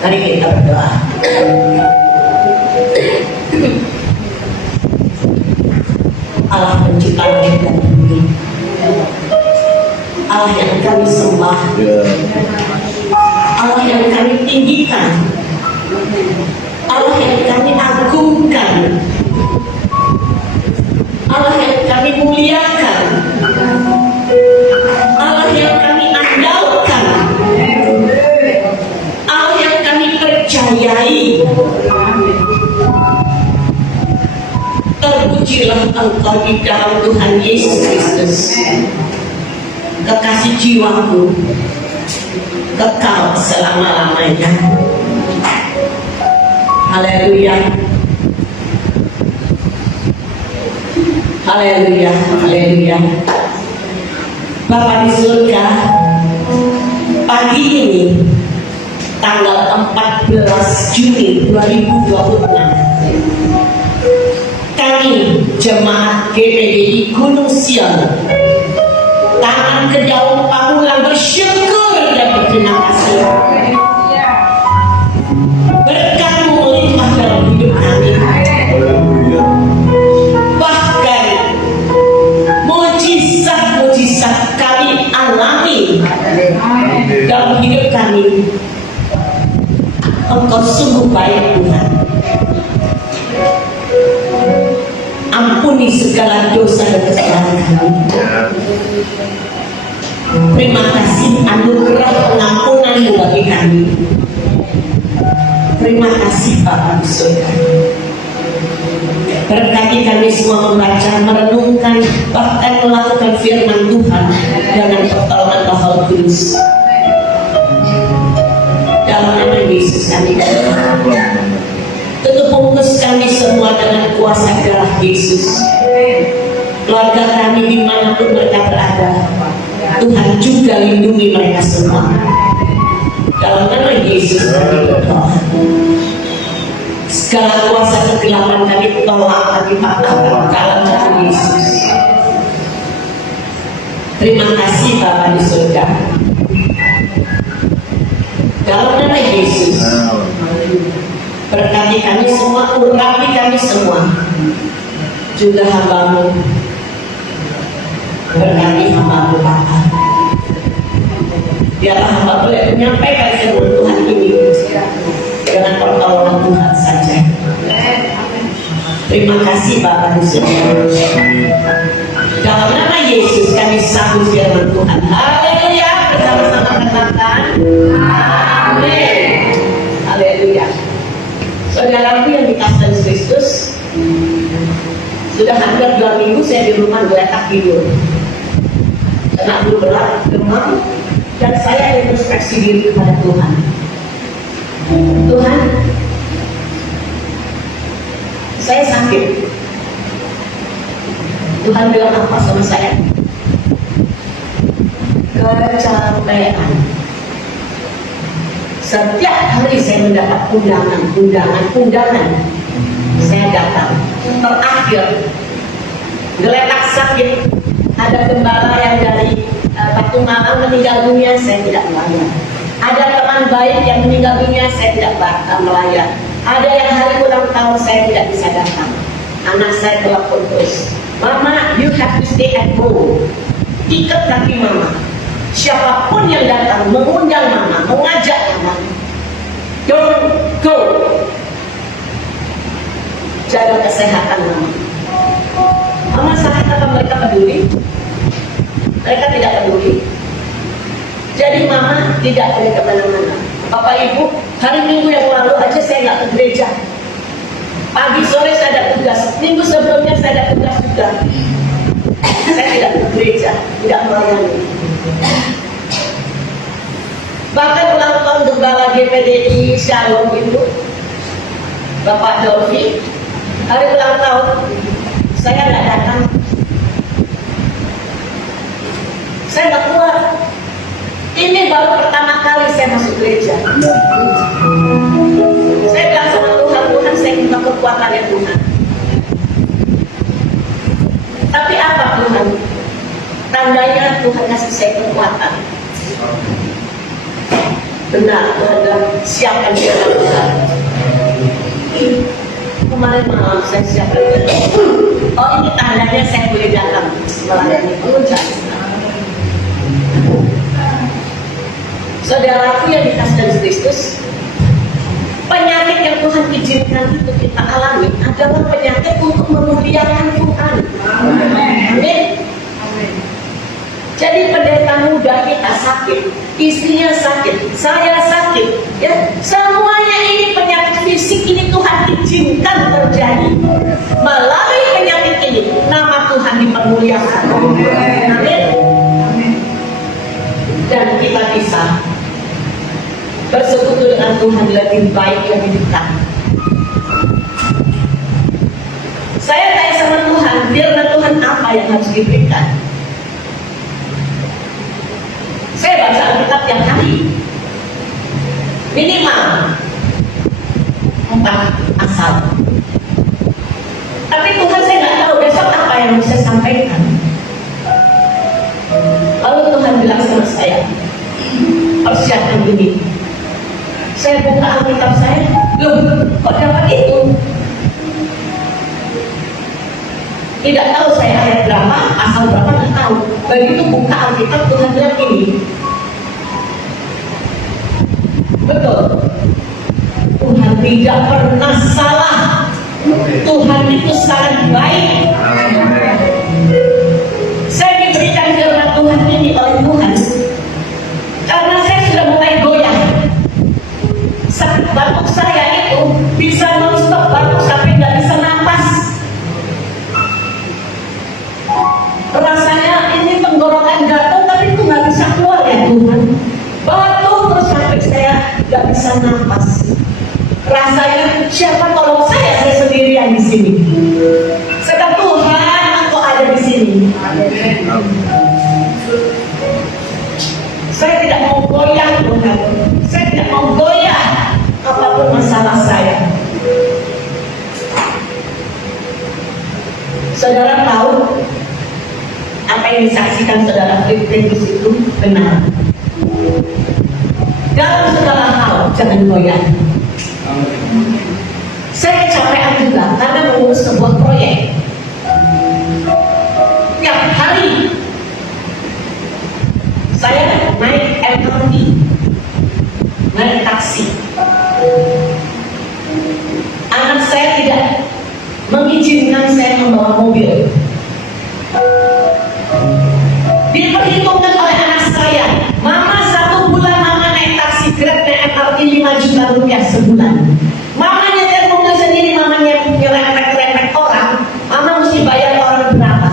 Mari kita berdoa. Allah pencipta langit dan bumi, Allah yang kami sembah, Allah yang kami tinggikan, Allah yang kami agungkan, Allah yang kami muliakan, Allah yang kami andalkan, Allah yang kami percayai. Terpujilah Engkau di dalam Tuhan Yesus Kristus, kekasih jiwaku, kekal selama-lamanya. Haleluya, haleluya, haleluya. Bapa di surga, pagi ini tanggal 14 Juni 2026, kami jemaat GPDI Gunung Sion tangan kedua pamulang bersyukur dan berterima kasih. Berkat-Mu melimpah dalam hidup kami. Bahkan mujizat-mujizat kami alami dalam hidup kami. Engkau sungguh baik, Tuhan. Ampuni segala dosa dan kesalahan kami. Terima kasih anugerah pengampunan-Mu bagi kami. Terima kasih Bapa di surga. Berkati kami semua membaca, merenungkan, bahkan melakukan firman Tuhan dengan pertolongan Roh Kudus. Dalam nama Yesus kami berdoa. Tutup bungkus kami semua dengan kuasa darah Yesus. Keluarga kami dimanapun mereka berada, Tuhan juga lindungi mereka semua. Dalam nama Yesus kami berdoa. Segala kuasa kegelapan kami tolak, kami patahkan dalam nama Yesus. Terima kasih Bapa di surga. Dalam nama Yesus, berkati kami semua, urapi kami semua, juga hamba-Mu. Berkati hamba-Mu Bapa. Biarlah hamba boleh menyampaikan firman Tuhan ini dengan pertolongan Tuhan saja. Terima kasih Bapa di surga. Dalam nama Yesus kami sambut firman Tuhan. Haleluya. Bersama-sama katakan amin. Haleluya. Saudaraku yang dikasihi Kristus, sudah hampir 2 minggu saya di rumah geletak tidur. Karena belum berat, demam, dan saya introspeksi diri kepada Tuhan. Tuhan, saya sakit. Tuhan bilang apa sama saya? Kecapean. Setiap hari saya mendapat undangan. Saya datang. Terakhir, geletak sakit. Ada gembala yang dari Batu Malang meninggal dunia, saya tidak melayar. Ada teman baik yang meninggal dunia, saya tidak melayar. Ada yang hari ulang tahun, saya tidak bisa datang. Anak saya telepon terus, Mama, you have to stay at home. Ikat kaki Mama. Siapapun yang datang, mengundang Mama, mengajak Mama, don't go. Jaga kesehatan Mama. Mama sakit apa mereka peduli? Mereka tidak peduli. Jadi Mama tidak boleh kemana-mana. Bapak Ibu, hari Minggu yang lalu aja saya nggak ke gereja. Pagi sore saya ada tugas. Minggu sebelumnya saya ada tugas juga. Saya tidak ke gereja, tidak melayani. Bahkan ulang tahun Gembala GPDI Shalom itu, Bapak Dolfi, hari ulang tahun saya nggak datang. Saya nggak kuat. Ini baru pertama kali saya masuk gereja. Saya bilang sama Tuhan, Tuhan saya minta kekuatan ya Tuhan. Tapi apa Tuhan? Tandanya Tuhan kasih saya kekuatan. Benar, Anda siapkan firman Tuhan. Kemarin malam saya siapkan firman. Oh, ini tandanya saya boleh datang melayani. Oh, saudaraku yang dikasih dari Kristus, penyakit yang Tuhan izinkan itu kita alami adalah penyakit untuk memuliakan Tuhan. Amin. Jadi pendeta muda kita sakit, istrinya sakit, saya sakit, ya semuanya ini penyakit fisik ini Tuhan izinkan terjadi. Melalui penyakit ini nama Tuhan dipermuliakan. Amin. Dan kita bisa bersekutu dengan Tuhan lebih baik, lebih dekat. Saya tanya sama Tuhan, firman Tuhan apa yang harus diberikan? Saya baca Alkitab tiap hari, minimal 4 asal. Tapi Tuhan, saya nggak tahu besok apa yang harus saya sampaikan. Lalu Tuhan bilang sama saya, persiapkan ini. Saya buka Alkitab saya, loh kok dapat itu? Tidak tahu saya ayat berapa, pasal berapa, nggak tahu. Begitu buka Alkitab, Tuhan bilang ini. Betul. Tuhan tidak pernah salah. Tuhan itu sangat baik. Saya diberikan firman Tuhan ini oleh Tuhan karena saya sudah mulai goyah. Batuk saya itu bisa non-stop batuk sampai nggak bisa napas. Rasanya ini tenggorokan gatal tapi itu nggak bisa keluar ya Tuhan. Batuk terus sampai saya nggak bisa napas. Rasanya siapa tolong saya sendirian di sini. Sedang Tuhan Engkau ada di sini. Saya tidak mau goyah Tuhan. Saya tidak mau goyah apapun masalah saya. Saudara tahu apa yang disaksikan saudara Filippus itu benar. Dalam segala hal jangan goyah. Saya kecapean juga karena mengurus sebuah proyek. Tiap hari saya naik MRT, naik taksi. Anak saya tidak mengizinkan saya membawa mobil. Diperhitungkan oleh anak saya, mama 1 bulan mama naik taksi Grab naik MRT 5 juta rupiah sebulan. Mama nyetir mobil sendiri, mama nyerempet-rempet orang, mama mesti bayar orang berapa?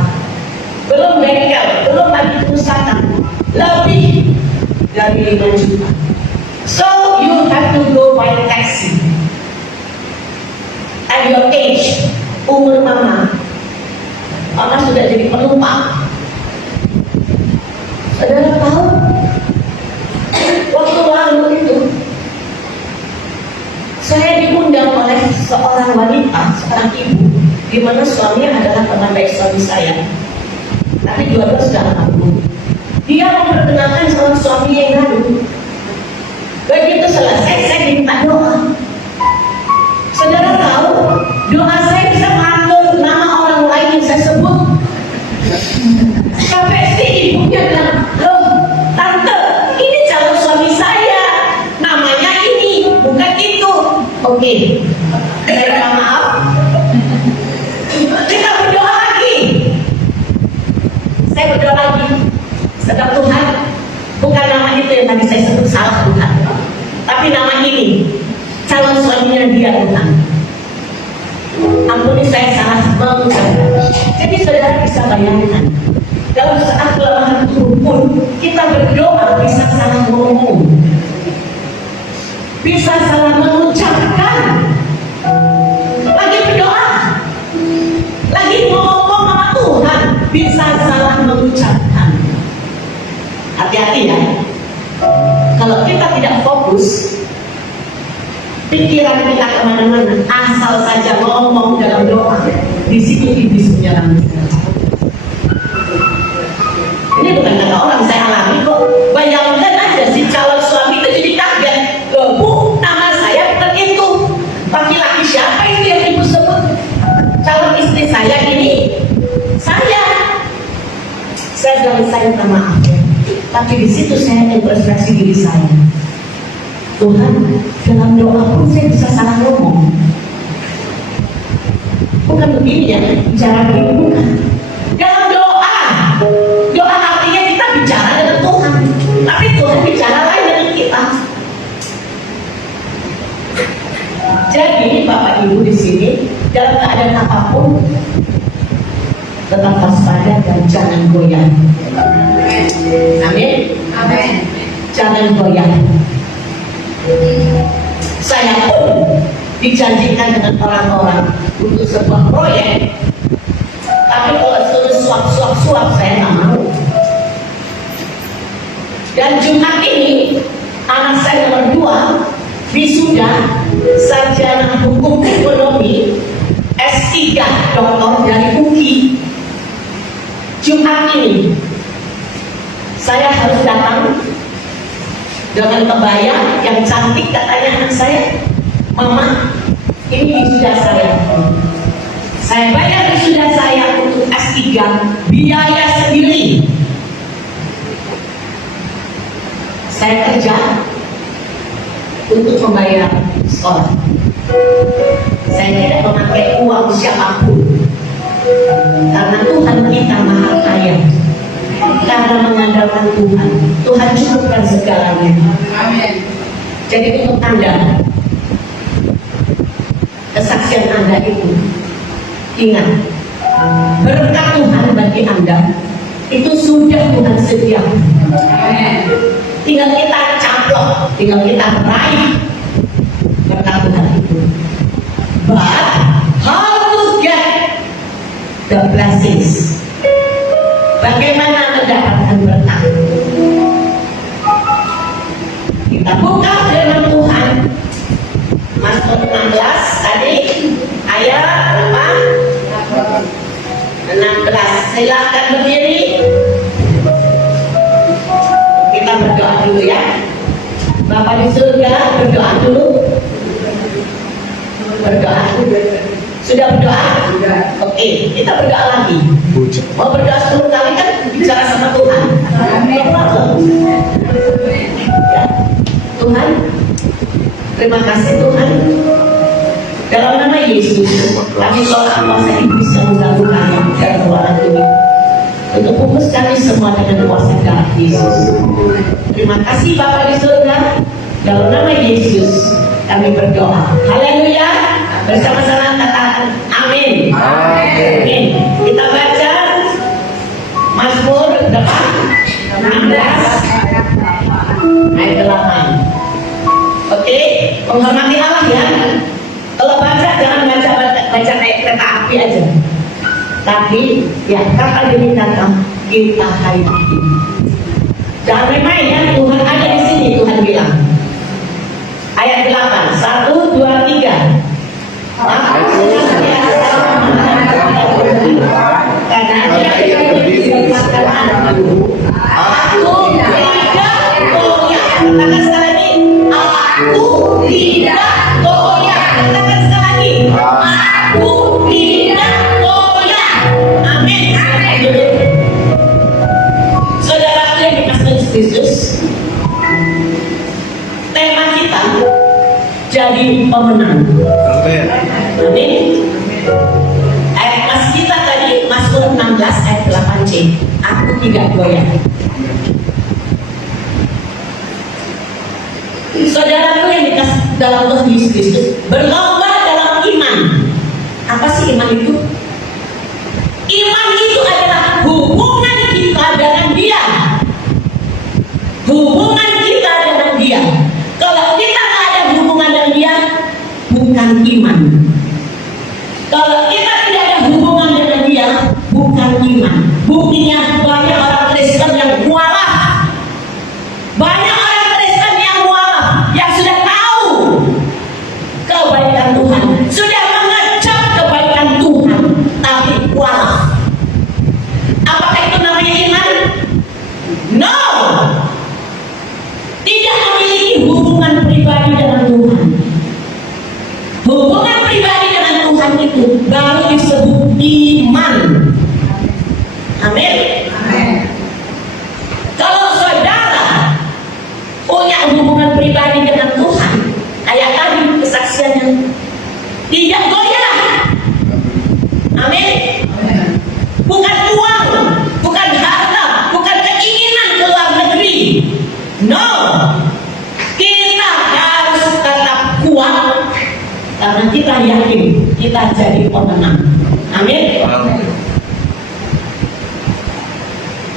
Belum bengkel, belum lagi perusahaan, lebih dari 5 juta. So you have to go by taxi. At your age, umur mama sudah jadi penumpang. Saudara tahu, waktu lalu itu saya diundang oleh seorang wanita, seorang ibu, di mana suaminya adalah teman baik suami saya. Tapi dua-dua sudah almarhum. Dia memperkenalkan sama suaminya yang lalu. Begitu selesai, saya minta doa. Saudara tahu, doa saya bisa mengatur nama orang lain yang saya sebut. Sampai si ibunya bilang, loh tante, ini calon suami saya, namanya ini, bukan itu. Oke, saya minta maaf. Kita berdoa lagi. Saya berdoa lagi. Sedang Tuhan, bukan nama itu yang tadi saya sebut, salah Tuhan. Tapi nama ini, calon suaminya dia Tuhan. Ampuni saya salah mengucapkan. Jadi saudara bisa bayangkan, dalam saat kelemahan tubuh pun kita berdoa bisa salah ngomong, bisa salah mengucapkan. Lagi berdoa, lagi ngomong sama Tuhan, bisa salah mengucapkan. Hati-hati ya. Kalau kita tidak fokus, pikiran kita kemana-mana, asal saja ngomong dalam doa, di situ iblis menyerang. Ini bukan kata orang, saya alami kok. Bayangkan aja si calon suami itu jadi kaget. Loh, Tapi di situ saya introspeksi diri saya. Tuhan, dalam doa pun saya bisa salah ngomong. Bukan begini ya, bicara begini bukan. Dalam doa artinya kita bicara dengan Tuhan, tapi Tuhan bicara lain dengan kita. Jadi Bapak Ibu di sini dalam keadaan apapun tetap waspada dan jangan goyah. Amin. Amin. Jangan goyah. Saya pun dijanjikan dengan orang-orang untuk sebuah proyek, tapi kalau suruh suap saya nggak mau. Dan Jumat ini anak saya nomor 2 wisuda sarjana hukum ekonomi S3 doktor dari UKI. Jumat ini saya harus datang dengan kebaya yang cantik, katanya anak saya, Mama, ini wisuda saya. Saya bayar wisuda saya untuk S3, biaya sendiri. Saya kerja untuk membayar sekolah. Saya tidak memakai uang siapapun, karena Tuhan kita maha kaya. Karena mengandalkan Tuhan, Tuhan cukupkan segalanya. Amin. Jadi untuk Anda, kesaksian Anda itu, ingat, berkat Tuhan bagi Anda itu sudah Tuhan sediakan. Tinggal kita caplok, tinggal kita meraih berkat Tuhan itu. But how to get the blessings? Bagaimana mendapatkan berkat? Kita buka firman Tuhan, Mazmur 16 tadi ayat berapa? 16. Silakan berdiri. Kita berdoa dulu ya. Bapak di surga, berdoa dulu. Berdoa. Sudah berdoa? Oke, kita berdoa lagi. Mau berdoa 10 kali kan bicara sama Tuhan. Ya. Tuhan, terima kasih Tuhan. Dalam nama Yesus, kami tolak kuasa iblis yang mengganggu kami dalam ruangan ini. Untuk bungkus kami semua dengan kuasa darah Yesus. Terima kasih Bapa di surga. Dalam nama Yesus kami berdoa. Haleluya. Bersama-sama katakan amin. Amin. Kita baca Mazmur 16 ayat 8. Oke, menghormati Allah ya. Kalau baca jangan baca kayak kereta api aja. Tapi ya kapan demi datang kita hayati. Jangan main-main ya, Tuhan ada di sini. Tuhan bilang ayat 8, 1, 2, 3. Aku karena dia menyelamatkan anakku. Aku tidak goyah. Katakan sekali lagi. Aku tidak goyah. Katakan sekali lagi. Aku tidak goyah. Amin. Saudara yang dikasihi Yesus, tema kita jadi pemenang. Amin. Ayat mas kita tadi Mazmur 16 ayat 8c. Aku tidak goyah. Saudaraku yang dikasih dalam Tuhan Yesus Kristus, berlomba dalam iman. Apa sih iman itu? Iman itu adalah hubungan kita dengan Dia. Hubungan kita dengan Dia. Kalau kita tidak ada hubungan dengan Dia, bukan iman. Kalau kita tidak ada hubungan dengan Dia, bukan iman. Buktinya banyak orang Kristen yang mualaf. Banyak orang Kristen yang mualaf, yang sudah tahu kebaikan Tuhan, sudah mengecap kebaikan Tuhan, tapi mualaf. Apakah itu namanya iman? No. Tidak memiliki hubungan pribadi dengan Tuhan. Hubungan pribadi dengan Tuhan itu baru disebut iman. Amin. kuat karena kita yakin kita jadi pemenang. Amin.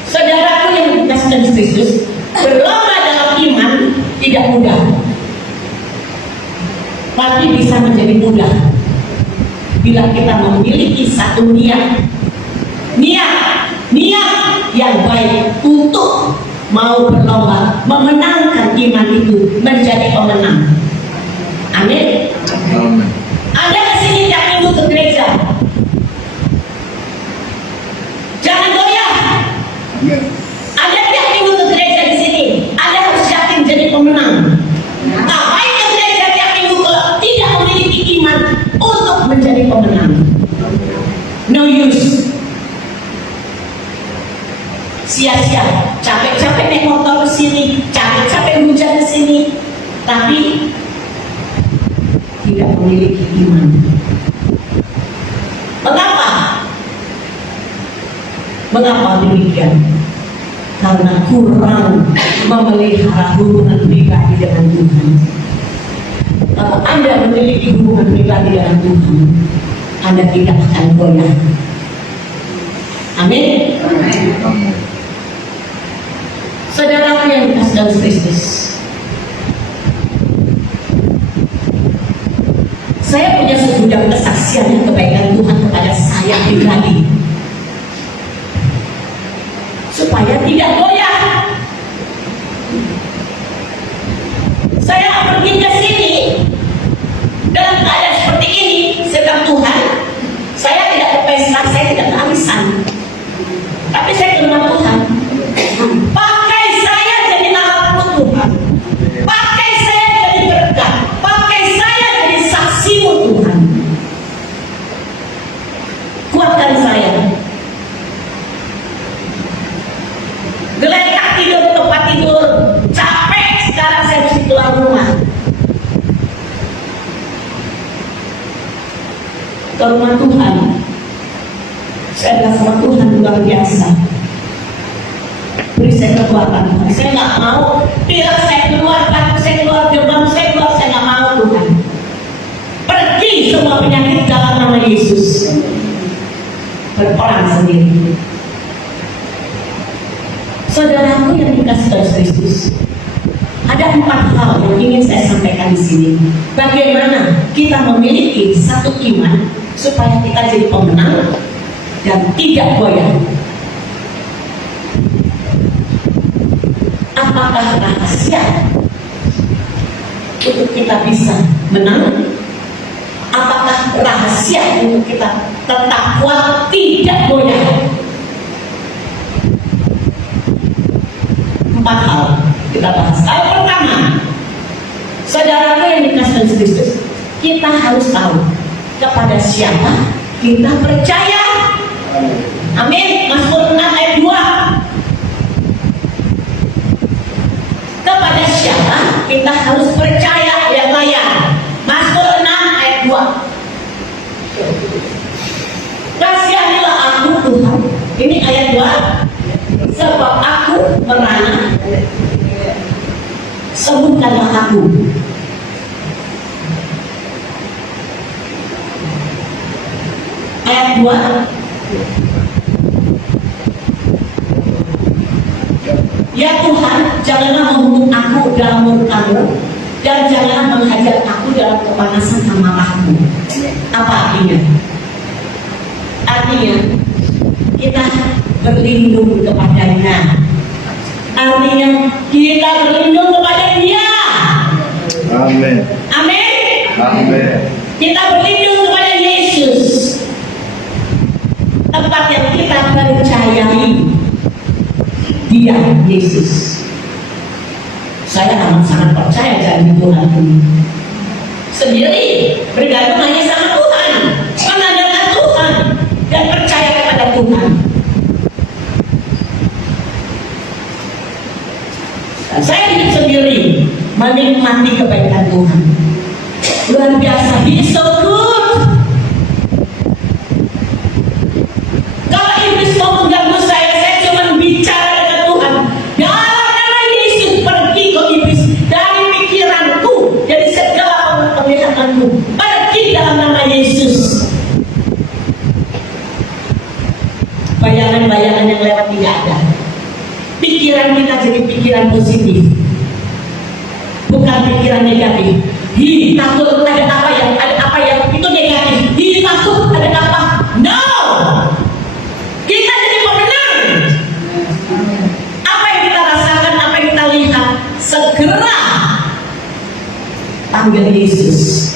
Saudaraku yang dikasih Kristus, berlomba dalam iman tidak mudah, tapi bisa menjadi mudah bila kita memiliki satu niat yang baik untuk mau berlomba memenangkan iman itu menjadi pemenang. Amin. Anda kesini tiap minggu ke gereja, jangan goyah. Anda tiap minggu ke gereja di sini, Anda harus yakin jadi pemenang. Ngapain ke gereja tiap minggu kalau tidak memiliki iman untuk menjadi pemenang? No use. Sia-sia, capek-capek naik motor ke sini, capek-capek hujan ke sini, tapi tidak memiliki iman. Mengapa demikian? Karena kurang memelihara hubungan pribadi dengan Tuhan. Kalau Anda memiliki hubungan pribadi dengan Tuhan, Anda tidak akan goyah. Amin. Saudara yang dikasih dalam Kristus, saya punya segudang kesaksian yang kebaikan Tuhan kepada saya pribadi, supaya tidak goyah. Saya pergi ke sini dalam keadaan seperti ini, sedang Tuhan. Saya tidak berpesta, saya tidak berarisan, tapi saya ke rumah Tuhan. Pakai saya jadi nama Tuhan, pakai saya jadi berkat, pakai saya jadi saksimu Tuhan. Kuatkan saya. Geletak tidur di tempat tidur, capek sekarang saya mesti keluar rumah. Ke rumah Tuhan, saya bilang sama Tuhan luar biasa. Beri saya kekuatan. Saya nggak mau bilang saya keluar, saya keluar demam, saya keluar, saya nggak mau Tuhan. Pergi semua penyakit dalam nama Yesus. Berperang sendiri. Saudaraku yang dikasih Tuhan Kristus, ada 4 hal yang ingin saya sampaikan di sini. Bagaimana kita memiliki satu iman supaya kita jadi pemenang dan tidak goyah. Apakah rahasia untuk kita bisa menang? Apakah rahasia untuk kita tetap kuat, tidak goyah? 4 hal kita bahas. Hal pertama, saudara yang dikasih Kristus, kita harus tahu kepada siapa kita percaya. Amin. Mazmur 6 ayat 2. Kepada siapa kita harus percaya yang layak. Mazmur 6 ayat 2. Kasihanilah aku Tuhan. Ini ayat 2. Sebab aku merana, sembuhkanlah aku. Ayat 2. Ya Tuhan, janganlah menghukum aku dalam murka-Mu, dan janganlah menghajar aku dalam kepanasan amarah-Mu. Apa artinya? Artinya kita berlindung kepadanya. Artinya kita berlindung kepada Dia. Amin. Amin. Amin. Kita berlindung kepada Yesus, tempat yang kita percayai. Dia Yesus. Saya amat sangat percaya janji Tuhan ini. Sendiri bergantung hanya sama Tuhan, mengandalkan Tuhan dan percaya kepada Tuhan. Dan saya hidup sendiri menikmati kebaikan Tuhan. Luar biasa, He's so good. Kalau iblis mau mengganggu saya cuma bicara dengan Tuhan. Dalam nama Yesus, pergi ke iblis dari pikiranku, dari segala pemikiran pikiran positif, bukan pikiran negatif. Takut ada apa yang itu negatif. Takut ada apa? No, kita jadi pemenang. Apa yang kita rasakan, apa yang kita lihat, segera panggil Yesus.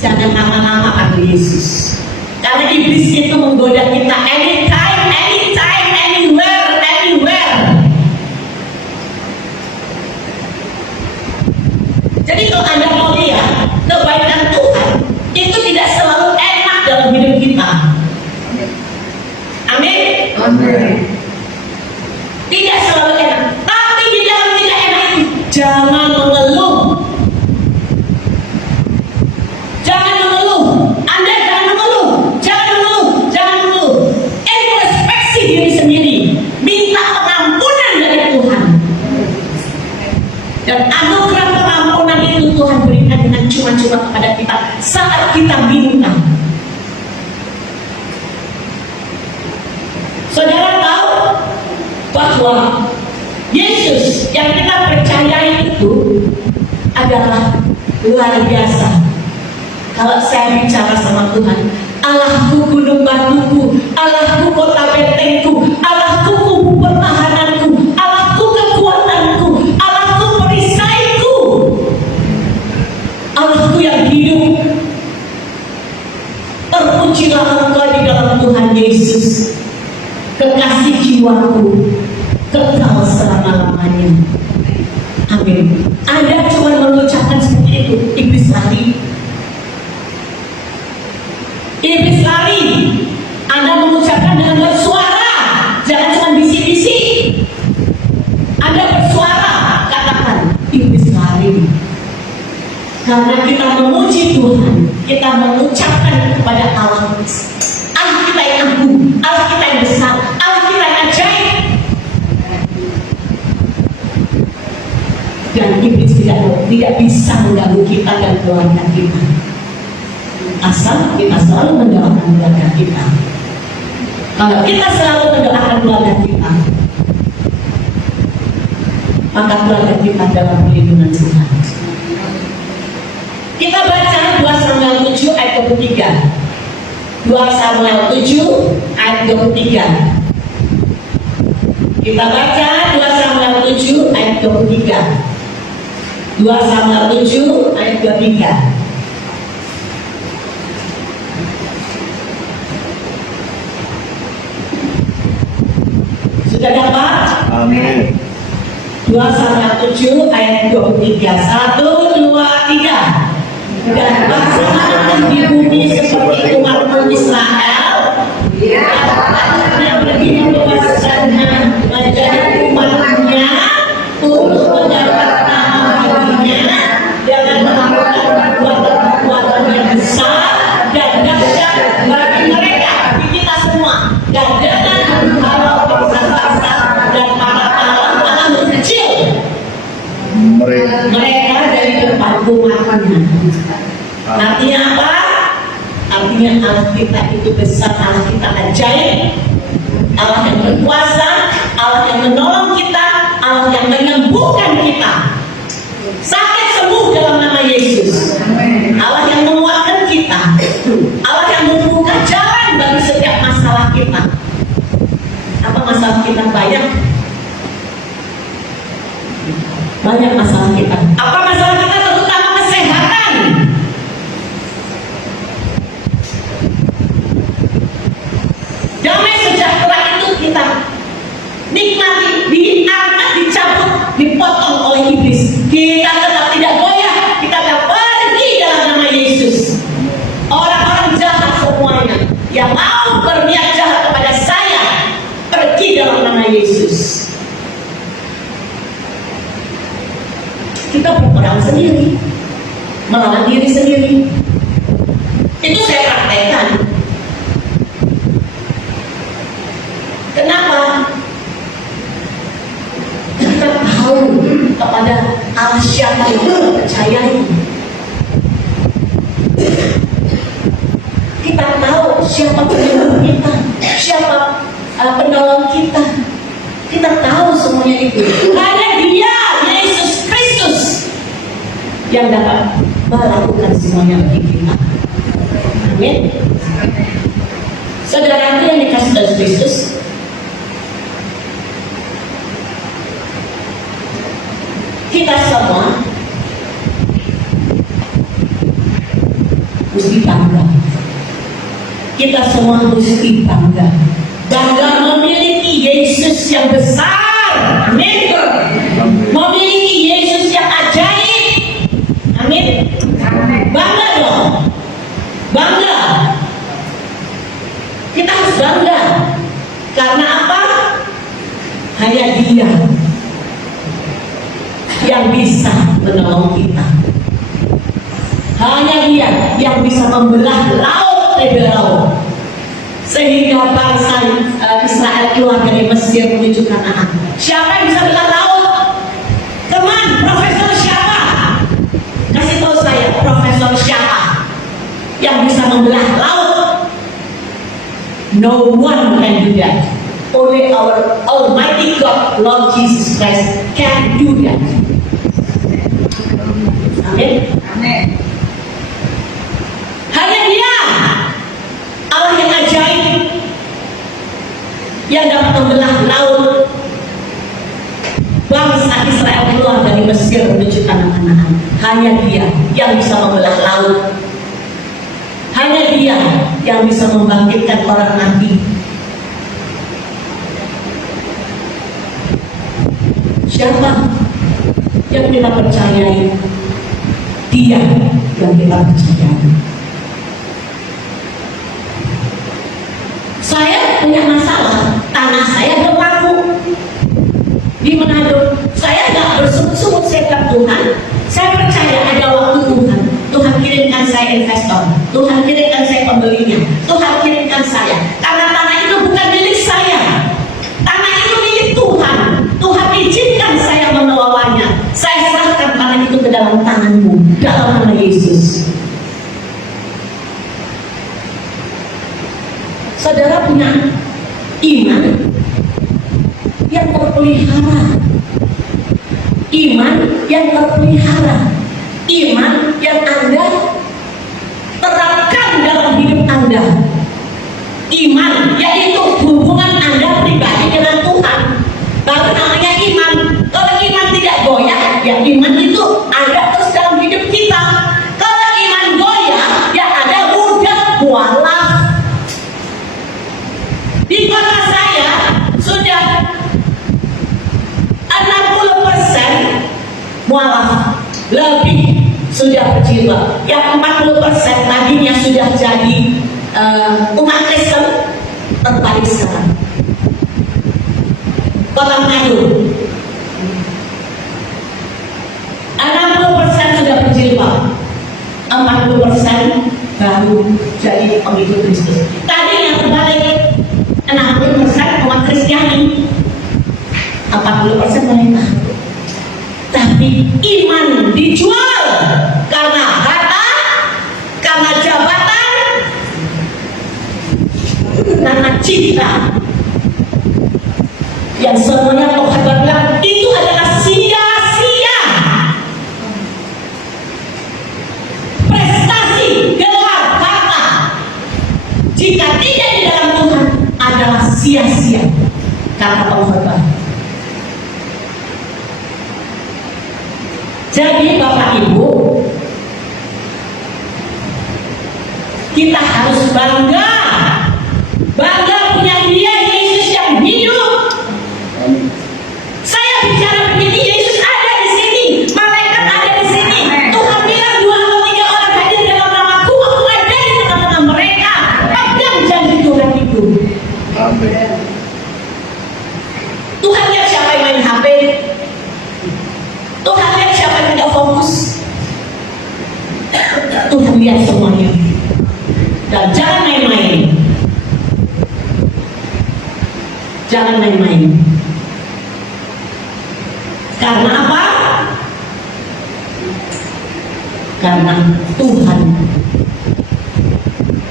Jangan lama-lama panggil Yesus. Karena iblis itu menggoda kita anytime, anywhere. Jadi kalau Anda mau lihat kebaikan Tuhan itu tidak selalu enak dalam hidup kita. Amin. Tidak selalu enak, tapi di dalam tidak enak itu jangan mengeluh. Anda jangan mengeluh. Introspeksi diri sendiri, minta pengampunan dari Tuhan. Dan anugerah pengampunan itu Tuhan berikan dengan cuma-cuma kepada kita saat kita minta. Saudara tahu bahwa Yesus yang kita percayai itu adalah luar biasa. Kalau saya bicara sama Tuhan, Allahku gunung batuku, Allahku kota bentengku, Allahku kubu pertahananku, Allahku kekuatanku, Allahku perisaiku, Allahku yang hidup. Terpujilah Engkau di dalam Tuhan Yesus, kekasih jiwaku, kekal selama-lamanya. Amin. Anda cuma mengucapkan seperti itu, iblis lari. Iblis lari. Anda mengucapkan dengan bersuara, jangan cuma bisik-bisik. Anda bersuara, katakan iblis lari. Karena kita memuji Tuhan, kita mengucapkan kepada Allah, Allah kita yang agung, Allah kita yang besar, Allah kita yang ajaib. Dan iblis tidak bisa mengganggu kita dan keluarga kita. Asal kita selalu mendoakan keluarga kita. Kalau kita selalu mendoakan keluarga kita, maka keluarga kita dalam perlindungan Tuhan. Kita baca 2 Samuel 7 ayat 23. 2 Samuel 7 ayat 23. Kita baca 2 Samuel 7 ayat 23. 2 Samuel 7 ayat 23. Sudah dapat? Amin. 2 Samuel 7 ayat 23. 1, 2, 3. Dan pasangan di bumi seperti umat Israel, yang begini memasukkannya menjadi umatnya untuk mendapat nama baginya dengan melakukan perbuatan yang besar dan dahsyat bagi mereka, bagi kita semua, dan dengan menghalau bangsa-bangsa dan para alam kecil mereka dari berbagai macamnya. Artinya apa? Artinya Allah kita itu besar, Allah kita ajaib, Allah yang berkuasa, Allah yang menolong kita, Allah yang menyembuhkan kita. Sakit sembuh dalam nama Yesus. Allah yang menguatkan kita, Allah yang membuka jalan bagi setiap masalah kita. Apa masalah kita? Banyak masalah kita. Apa masalah kita? Terutama kesehatan. Damai sejahtera itu kita nikmati, diangkat, dicabut, dipotong oleh iblis. Kita tetap tidak goyah, kita tetap pergi dalam nama Yesus. Orang-orang jahat semuanya yang mau berniat jahat kepada saya, pergi dalam nama Yesus. Kita berperang sendiri, melawan diri sendiri. Itu saya praktekkan. Kenapa? Kita tahu kepada Allah siapa yang kita percayai. Kita tahu siapa penyembuh kita, siapa penolong kita. kita tahu semuanya itu. Hanya Dia, Yesus Kristus, yang dapat melakukan semuanya bagi kita. Amin. Saudaraku yang dikasih Tuhan Kristus, kita semua mesti bangga. Kita semua mesti bangga. Bangga memiliki Yesus yang besar. Amin. Memiliki Yesus yang ajaib. Amin. Bangga dong. Bangga. Kita harus bangga. Karena apa? Hanya Dia yang bisa menolong kita. Hanya Dia yang bisa membelah laut lebar laut, sehingga bangsa Israel keluar dari Mesir menuju Kanaan. Siapa yang bisa belah laut? Teman, profesor siapa? Kasih tahu saya, profesor siapa yang bisa membelah laut? No one can do that. Only our Almighty God, Lord Jesus Christ, can do that. Amin. Amin. Hanya Dia, Allah yang ajaib, yang dapat membelah laut bangsa Israel keluar dari Mesir menuju tanah Kanaan. Hanya Dia yang bisa membelah laut. Hanya Dia yang bisa membangkitkan orang mati. Siapa yang kita percayai? Dia yang kita percayai. Saya punya masalah, tanah saya belum laku di Manado. Saya nggak bersungut-sungut, saya bilang Tuhan, saya percaya ada waktu Tuhan. Tuhan kirimkan saya investor, Tuhan kirimkan saya pembelinya, Tuhan kirimkan saya. Karena tanah itu bukan milik saya, tanah itu milik Tuhan. Tuhan izinkan saya mengelolanya. Saya serahkan tanah itu ke dalam tangan-Mu, dalam nama Yesus. Saudara punya iman yang terpelihara, iman yang terpelihara, iman yang Anda terapkan dalam hidup Anda. Iman yaitu hubungan Anda pribadi dengan Tuhan, baru namanya iman. Kalau iman tidak goyah, ya iman itu ada terus dalam hidup kita. Kalau iman goyah, ya ada mudah mualaf. Di kota saya sudah 60% mualaf, lebih sudah berjilbab. Yang 40% tadinya sudah jadi umat Kristen, terbalik sekarang. Kota Manado 60% sudah berjilbab, 40% baru jadi pengikut Kristus. Tadi yang terbalik, 60% umat Kristiani, 40% mereka. Tapi iman dijual karena harta, karena jabatan, karena cinta. Yang semuanya Tuhan bilang itu adalah sia-sia. Prestasi, gelar, harta, jika tidak di dalam Tuhan, adalah sia-sia, kata pengkhotbah. Jadi Bapak Ibu, kita harus bangga punya Dia, Yesus yang hidup. Saya bicara begini, Yesus ada di sini, malaikat ada di sini. Tuhan bilang 2 atau 3 orang hadir dalam namaku, aku ada di tengah-tengah mereka. Pegang janji Tuhan itu. Amin. Tuhan lihat siapa yang main HP. Tuhan lihat siapa yang tidak fokus. Tuhan lihat semuanya. Dan jangan main-main. Jangan main-main. Karena apa? Karena Tuhan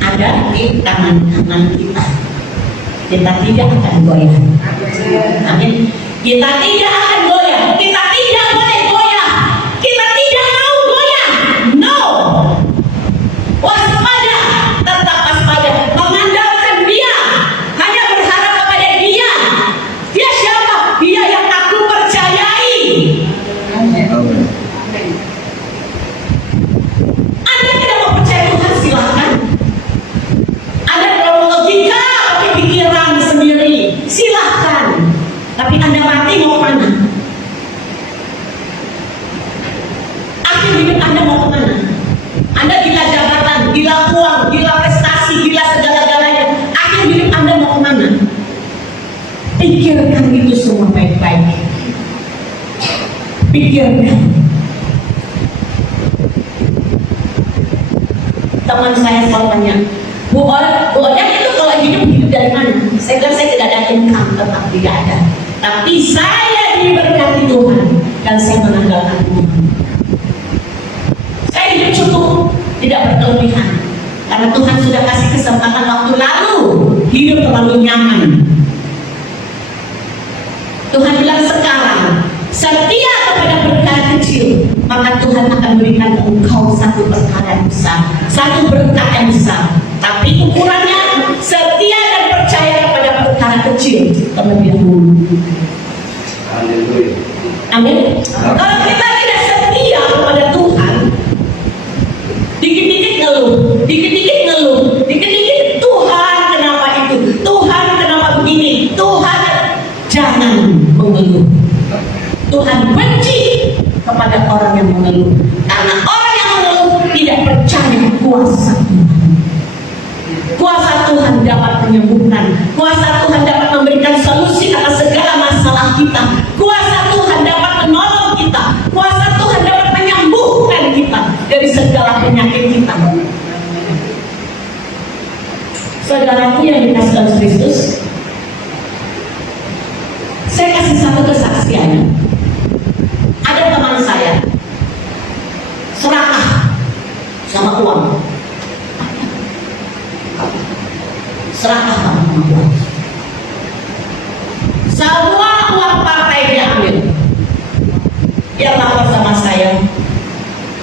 ada di tangan kanan kita. Kita tidak akan goyah. Amin. Kita tidak akan goyah. Kita tidak boleh goyah. Kita tidak mau goyah. No. Waspada, tetap waspada. Mengandalkan Dia. Hanya berharap kepada Dia. Dia siapa? Dia yang aku percayai. Amin. Anda tidak mau percaya Tuhan, silahkan. Anda kalau logika pakai pikiran sendiri, silahkan. Tapi Anda mati mau kemana? Akhir hidup Anda mau kemana? Anda gila jabatan, gila uang, gila prestasi, gila segala-galanya. Akhir hidup Anda mau kemana? Pikirkan itu semua baik-baik. Pikirkan. Teman saya selalu tanya, Bu Ojek itu kalau hidup dari mana? Saya bilang saya tidak ada income, tetap tidak ada. Tapi saya diberkati Tuhan dan saya mengandalkan Tuhan. Saya hidup cukup, tidak berkelebihan. Karena Tuhan sudah kasih kesempatan waktu lalu, hidup terlalu nyaman. Tuhan bilang sekarang, setia kepada berkat kecil, maka Tuhan akan berikan engkau satu perkara yang besar, satu berkat yang besar. Tapi ukurannya setia dan percaya kepada perkara kecil terlebih dahulu. Haleluya. Amin. Kalau kita tidak setia kepada Tuhan, dikit-dikit ngeluh, dikit-dikit ngeluh, dikit-dikit Tuhan kenapa itu, Tuhan kenapa begini, Tuhan, jangan mengeluh. Tuhan benci kepada orang yang mengeluh, karena orang yang mengeluh tidak percaya kuasa Tuhan. Kuasa Tuhan dapat menyembuhkan, kuasa Tuhan dapat memberikan solusi atas segala masalah kita, kuasa Tuhan dapat menolong kita, kuasa Tuhan dapat menyembuhkan kita dari segala penyakit kita. Saudaraku yang dikasihi Tuhan Kristus, saya kasih satu kesaksian. Ada teman saya serakah sama uang, serakah sama uang. Semua uang partai diambil. Dia lapor sama saya,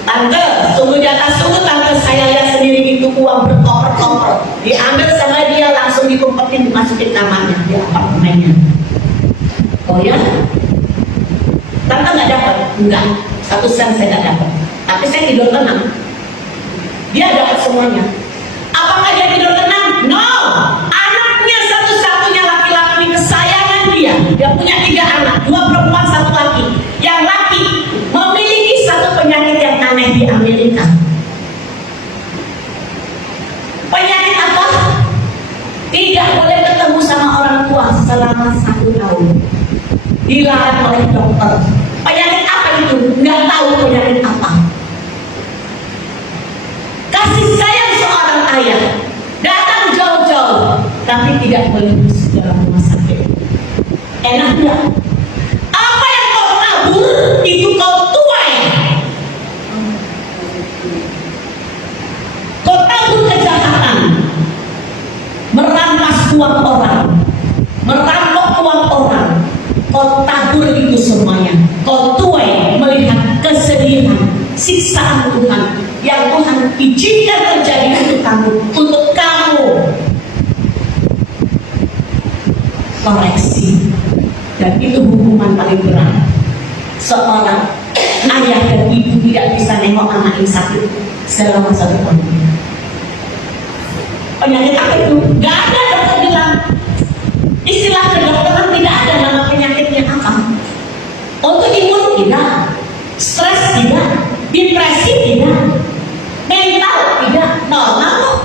tante, sungguh jatah sungguh tante, saya lihat sendiri itu uang berkoper-koper, diambil sama dia, langsung dikumpetin, dimasukin kamarnya di apartemennya. Oh ya? Tante nggak dapat? Enggak, 1 sen saya nggak dapat. Tapi saya tidur tenang. Dia dapat semuanya. Apakah dia tidur tenang? No. Anaknya satu-satunya laki-laki kesayangan dia. Dia punya 3 anak, 2 perempuan, 1 laki. Yang laki memiliki satu penyakit yang aneh di Amerika. Penyakit apa? Tidak boleh ketemu sama orang tua selama 1 tahun. Dilarang oleh dokter. Penyakit apa itu? Nggak tahu penyakit apa. Kasih sayang seorang ayah datang jauh-jauh, tapi tidak boleh masuk dalam rumah sakit. Enak nggak? Apa yang kau tabur itu kau tuai. Kau tabur kejahatan, merampas uang orang, merampok uang orang. Kau tabur itu semuanya. Kau tuai melihat kesedihan, siksaan Tuhan yang Tuhan izinkan terjadi untuk kamu, untuk kamu. Koreksi. Dan itu hukuman paling berat. Seorang ayah dan ibu tidak bisa nengok anak yang sakit selama 1 tahun. Penyakit apa itu? Gak ada dokter bilang. Istilah kedokteran tidak ada nama penyakitnya apa. Autoimun tidak, stres tidak, depresi tidak, mental tidak, normal kok.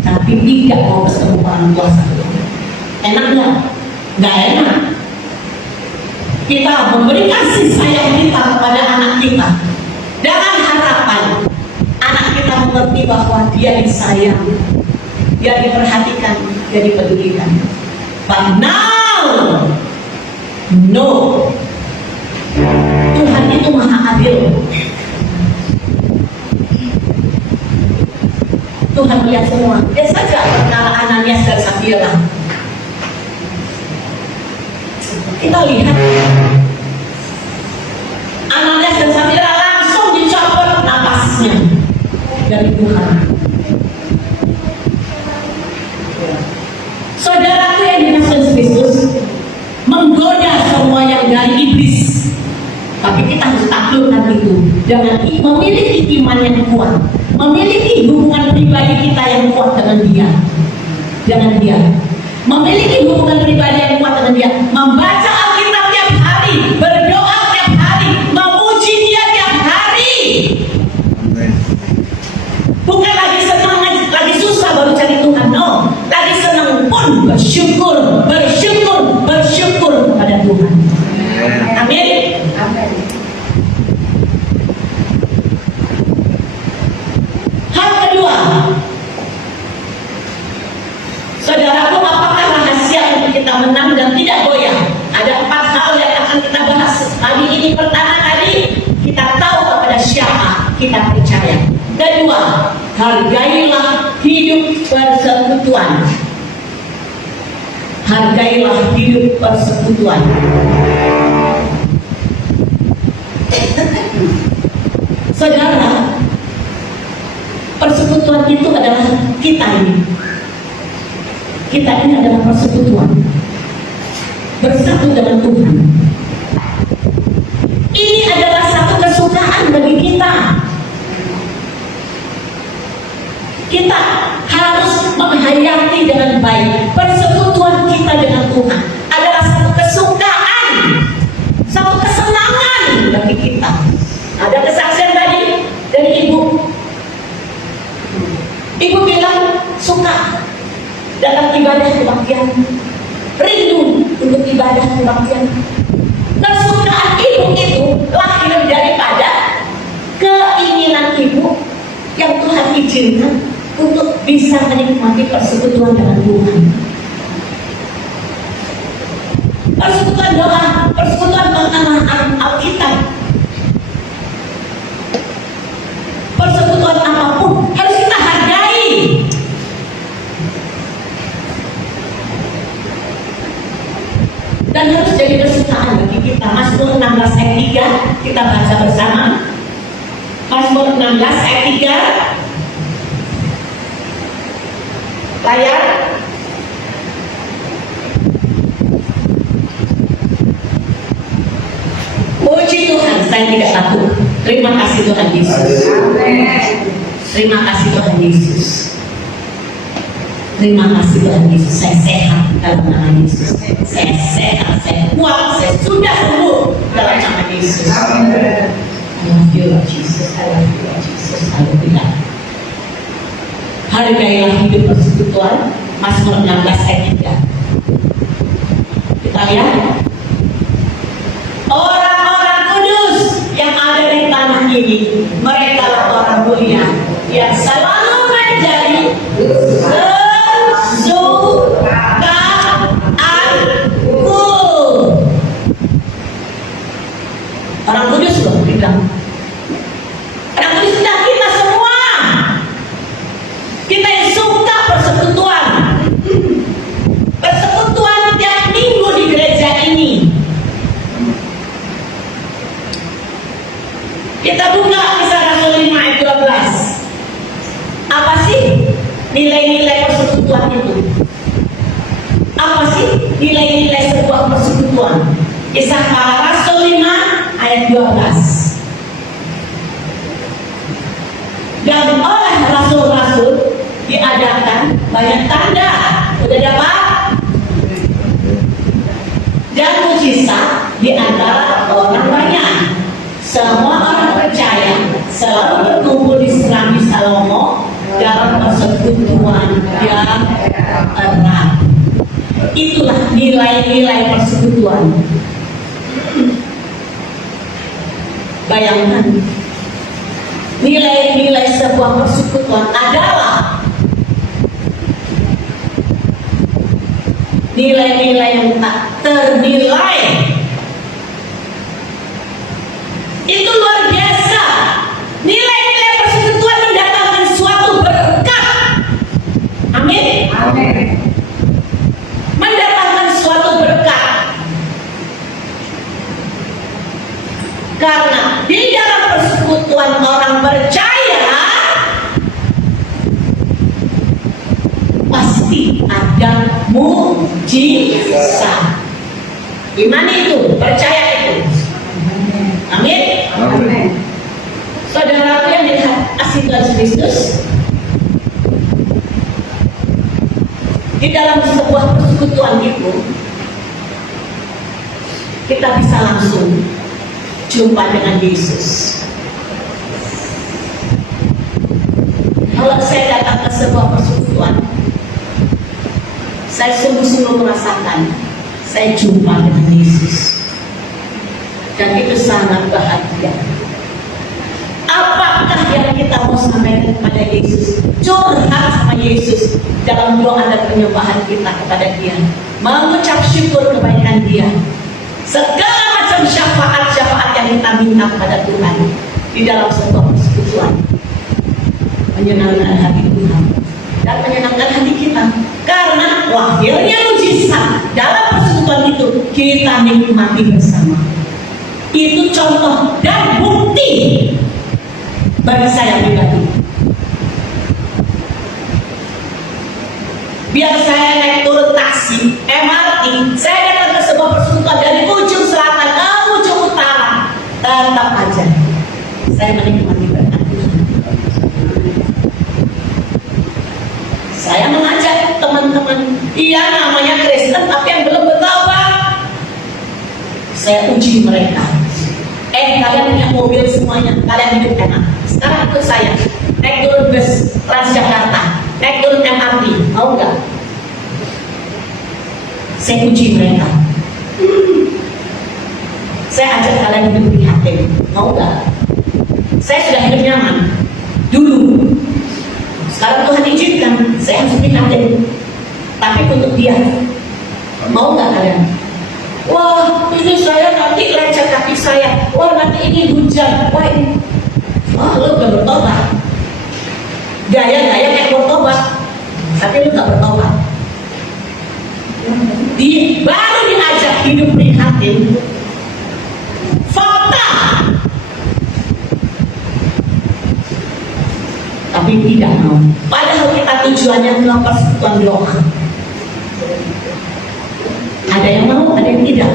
Tapi tidak mau ketemu orang tua satu. Enak nggak? Nggak enak. Kita memberi kasih sayang kita kepada anak kita dengan harapan anak kita mengerti bahwa dia disayang, dia diperhatikan, dia dipedulikan. But now, no. Tuhan itu maha adil. Tuhan melihat semua. Lihat saja perkara Ananias dan Safira. Kita lihat Ananias dan Safira langsung dicopot napasnya dari Tuhan. Saudaraku yang dikasihi Kristus, menggoda semua yang dari iblis, tapi kita harus taklukkan itu dengan memiliki iman yang kuat, memiliki hubungan pribadi kita yang kuat dengan dia, memiliki hubungan pribadi yang kuat dengan dia, membaca Alkitab tiap hari, berdoa tiap hari, memuji dia tiap hari. Bukan lagi senang, lagi susah baru cari Tuhan, no. Lagi senang pun bersyukur kepada Tuhan. Amin. Hal kedua, saudaraku, apakah rahasia untuk kita menang dan tidak goyah? Ada 4 hal yang akan kita bahas hari ini. Pertama kali, kita tahu kepada siapa kita percaya. Kedua, hargailah hidup persekutuan. Hargailah hidup persekutuan. Saudara, persekutuan itu adalah kita ini. Kita ini adalah persekutuan. Bersatu dengan Tuhan. Ini adalah satu kesukaan bagi kita. Kita harus menghayati dengan baik persekutuan kita dengan Tuhan. Adalah satu kesukaan, satu kesenangan bagi kita. Ada kesaksian tadi dari ibu. Ibu bilang suka dalam ibadah kebaktian, rindu untuk ibadah kebaktian. Kesukaan ibu itu lahir daripada keinginan ibu yang Tuhan izinkan untuk bisa menikmati persekutuan dengan Tuhan. Persekutuan doa, persekutuan pengenalan Alkitab, persekutuan apapun harus kita hargai. Dan harus jadi kesukaan bagi kita. Mazmur 16 ayat 3 kita baca bersama. Mazmur 16 ayat 3. Layar. Puji Tuhan, saya tidak takut. Terima kasih Tuhan Yesus. Terima kasih Tuhan Yesus. Terima kasih Tuhan Yesus. Saya sehat dalam nama Yesus. Saya sehat, saya kuat, saya sudah sembuh dalam nama Yesus. I love you Lord Jesus. I love you Lord Jesus. Haleluya. Hargailah hidup persekutuan. Mazmur 16 ayat 3. Kita lihat. Orang-orang kudus yang ada di tanah ini, mereka lah orang mulia yang selalu menjadi kesukaanku. Orang kudus loh bilang. Orang kudus sudah kita semua. Kita yang suka persekutuan. Persekutuan tiap minggu di gereja ini. Kita buka Kisah Rasul 5 ayat 12. Apa sih nilai-nilai persekutuan itu? Apa sih nilai-nilai sebuah persekutuan? Kisah Para Rasul 5 ayat 12. Dan oleh rasul-rasul diadakan banyak tanda. Udah dapat? Dan mujizat di antara orang banyak. Semua orang percaya selalu berkumpul di Serami Salomo dalam persekutuan yang erat. Itulah nilai-nilai persekutuan. Bayangkan, nilai-nilai sebuah persekutuan adalah nilai-nilai yang tak ternilai. Itu luar biasa. Nilai-nilai persekutuan mendatangkan suatu berkat. Amin. Mendatangkan suatu berkat. Karena di dalam persekutuan orang percaya pasti ada mujizat. Gimana itu? Percaya itu. Amin. Amin. Saudara yang dikasihi Tuhan Kristus, di dalam sebuah persekutuan itu kita bisa langsung jumpa dengan Yesus. Kalau saya datang ke sebuah persekutuan, saya sungguh-sungguh merasakan saya jumpa dengan Yesus, dan itu sangat bahagia. Apakah yang kita mau sampaikan kepada Yesus? Curhat sama Yesus dalam doa dan penyembahan kita kepada Dia, mengucap syukur kebaikan Dia, segala macam syafaat-syafaat yang kita minta kepada Tuhan di dalam sebuah persekutuan, menyenangkan hati Tuhan dan menyenangkan hati kita. Karena lahirnya mujizat dalam persekutuan itu kita nikmati bersama. Itu contoh dan bukti bagi saya pribadi. Biar saya naik turun taksi, MRT, saya datang ke sebuah persekutuan dari ujung selatan ke ujung utara, tetap aja saya menikmati berkat Tuhan. Saya mengajak teman-teman, iya namanya Kristen tapi yang belum bertobat, saya uji mereka. Kalian punya mobil semuanya, kalian hidup enak. Sekarang ikut saya, naik turun bus Transjakarta, naik turun MRT, mau nggak? Saya uji mereka. Saya ajak kalian hidup prihatin, mau nggak? Saya sudah hidup nyaman dulu. Sekarang Tuhan izinkan, saya harus prihatin. Tapi untuk Dia, mau nggak kalian? Wah, ini saya nanti lecet kaki saya. Wah, nanti ini hujan. Wah, ini. Wah, lu gak bertobat. Gaya-gaya kayak bertobat, tapi lu gak bertobat. Baru diajak hidup prihatin. Fakta. Tapi tidak mau. Padahal kita tujuannya melakukan persekutuan doa. Ada yang mau, ada yang tidak.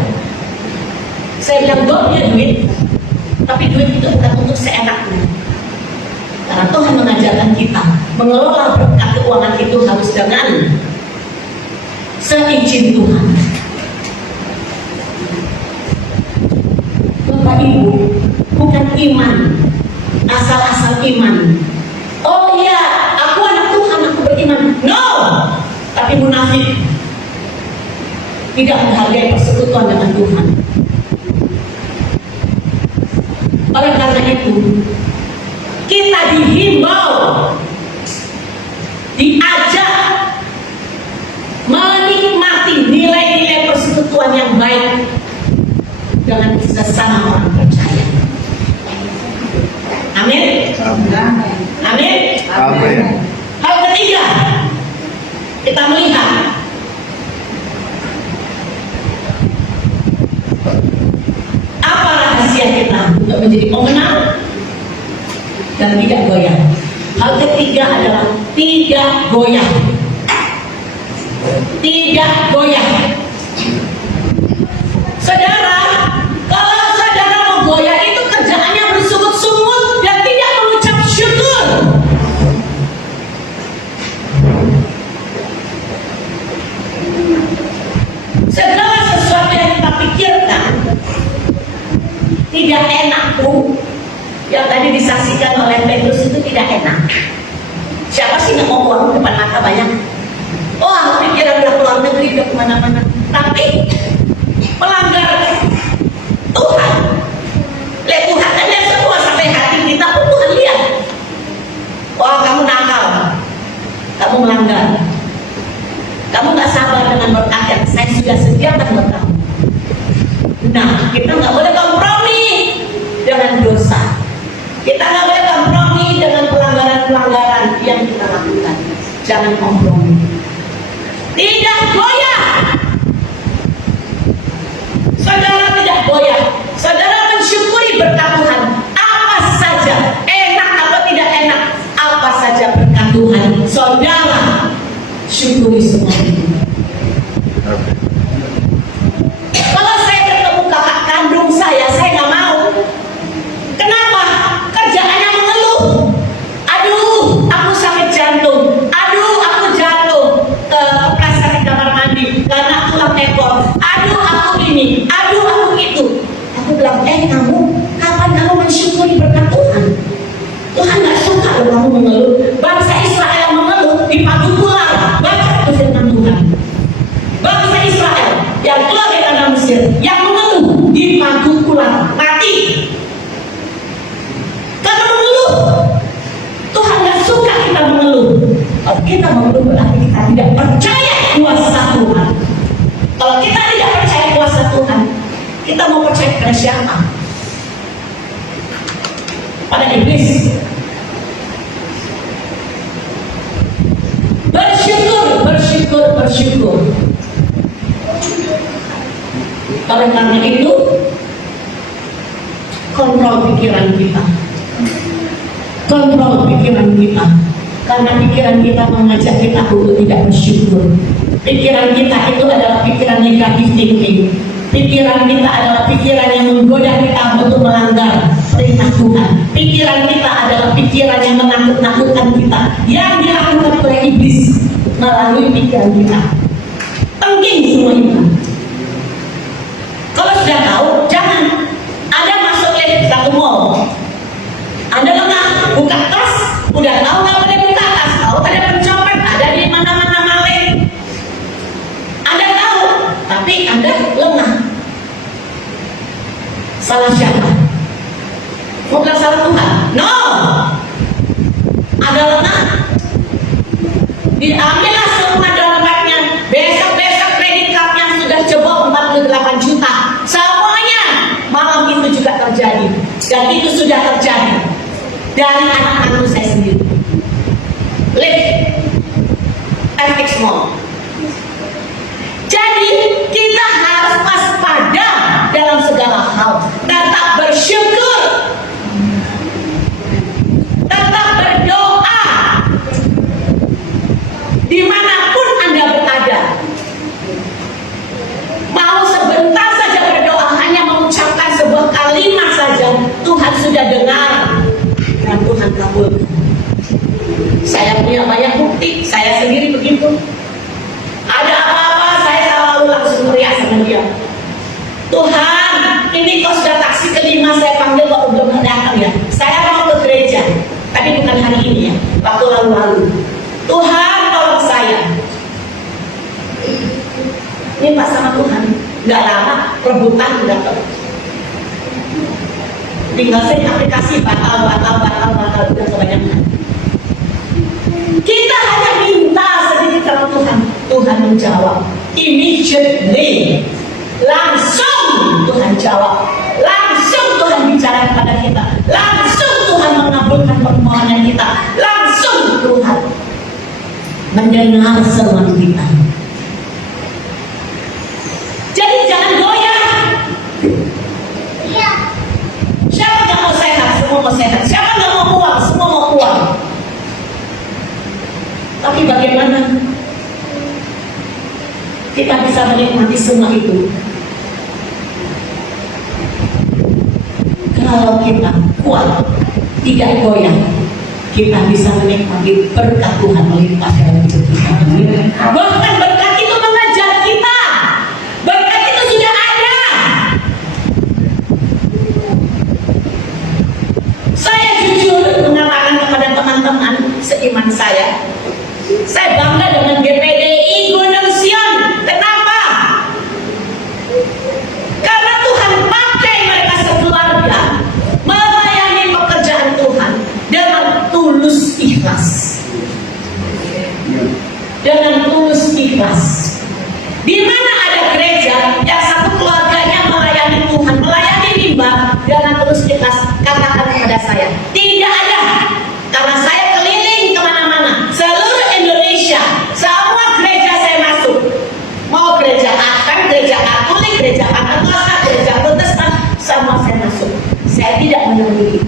Saya bilang, gue punya duit, tapi duit itu bukan untuk seenaknya. Karena Tuhan mengajarkan kita mengelola berkat keuangan itu harus dengan seizin Tuhan. Bapak Ibu, bukan iman asal-asal iman. Oh iya, aku anak Tuhan, aku beriman. No, tapi munafik. Tidak menghargai persekutuan dengan Tuhan. Oleh karena itu, kita dihimbau, diajak menikmati nilai-nilai persekutuan yang baik dengan sesama orang percaya. Amin. Amin. Amin. Hal ketiga, kita melihat apa rahasia kita untuk menjadi pemenang dan tidak goyah. Hal ketiga adalah tidak goyah. Tidak goyah. Saudara, kalau saudara mau goyah itu kerjaannya bersungut-sungut dan tidak mengucap syukur. Segala sesuatu yang kita pikirkan tidak enak tuh, yang tadi disaksikan oleh Petrus itu tidak enak. Siapa sih nggak mau uang depan mata banyak? Oh, pikiran udah keluar negeri, udah kemana-mana. Tapi melanggar Tuhan. Lihat Tuhan kan lihat semua sampai hati kita pun Tuhan lihat. Wah, kamu nakal, kamu melanggar, kamu nggak sabar dengan berkat yang saya sudah sediakan buat kamu. Nah, kita nggak boleh kompromi dengan dosa. Kita nggak boleh kompromi dengan pelanggaran-pelanggaran yang kita lakukan. Jangan kompromi. Tidak goyah. Saudara tidak goyah. Saudara mensyukuri berkat bilang, kamu, kapan kamu mensyukuri berkat Tuhan? Tuhan gak suka loh kamu mengeluh. Bangsa Israel mengeluh di padang gurun. Baca itu firman Tuhan. Bangsa Israel yang keluar dari tanah Mesir, yang mengeluh di padang gurun, mati. Karena mengeluh. Tuhan gak suka kita mengeluh. Kalau kita mengeluh berarti kita tidak percaya kuasa Tuhan. Kalau kita tidak percaya kuasa Tuhan, kita mau percaya kepada siapa? Pada iblis. Bersyukur. Karena itu, kontrol pikiran kita. Karena pikiran kita mengajak kita untuk tidak bersyukur. Pikiran kita itu adalah pikiran negatif thinking. Pikiran kita adalah pikiran yang menggoda kita untuk melanggar perintah Tuhan. Pikiran kita adalah pikiran yang menakut-nakutkan kita, yang dilakukan oleh iblis melalui pikiran kita. Penting semua itu. Kalau sudah tahu, jangan ada masuk ke satu mall, Anda lengah buka tas, udah tahu nggak boleh buka tas, tahu ada pencopet, ada di mana-mana maling, Anda tahu, tapi Anda lengah. Salah siapa? Bukan salah Tuhan. No, ada lengah. Diambillah semua dompetnya. Besok kredit cardnya sudah jebol 48 juta. Semuanya malam itu juga terjadi. Dan itu sudah terjadi dari anak-anak saya sendiri. Live FX Mall. Jadi kita harus waspada dalam segala hal. Tetap bersyukur, tetap berdoa dimanapun Anda berada. Mau sebentar saja berdoa, hanya mengucapkan sebuah kalimat saja, Tuhan sudah dengar dan Tuhan kabulkan. Saya punya banyak bukti, saya sendiri begitu. Ada apa-apa saya selalu langsung teriak sama dia, Tuhan, ini kok sudah taksi kelima saya panggil kok belum datang ya. Saya mau ke gereja, tapi bukan hari ini ya, waktu lalu-lalu. Tuhan tolong saya. Ini pas sama Tuhan, nggak lama rebutan dapat. Tinggal saya aplikasi batal udah kebanyakan. Kita hanya minta sedikit sama Tuhan, Tuhan menjawab immediately. Langsung Tuhan jawab, langsung Tuhan bicara kepada kita, langsung Tuhan mengabulkan permohonan kita, langsung Tuhan mendengar seruan kita. Jadi jangan goyah. Siapa nggak mau sehat? Semua mau sehat. Siapa nggak mau uang? Semua mau uang. Tapi bagaimana kita bisa menikmati semua itu kalau kita kuat, tidak goyah? Kita bisa menikmati berkat Tuhan melimpah dalam hidup kita. Bahkan berkat itu mengajar kita. Berkat itu sudah ada. Saya jujur mengatakan kepada teman-teman seiman saya bangga dengan GPDI Gunung Sion. Kenapa? Karena Tuhan pakai mereka sekeluarga melayani pekerjaan Tuhan dengan tulus ikhlas. Dengan tulus ikhlas. Di mana ada gereja yang satu keluarganya melayani Tuhan, melayani rimba dengan tulus ikhlas, katakan kepada saya, tidak ada. Karena saya keliling kemana-mana, seluruh Indonesia, semua gereja saya masuk. Mau gereja Advent, gereja Katolik, gereja Pentakosta, gereja Protestan, semua saya masuk. Saya tidak menemui.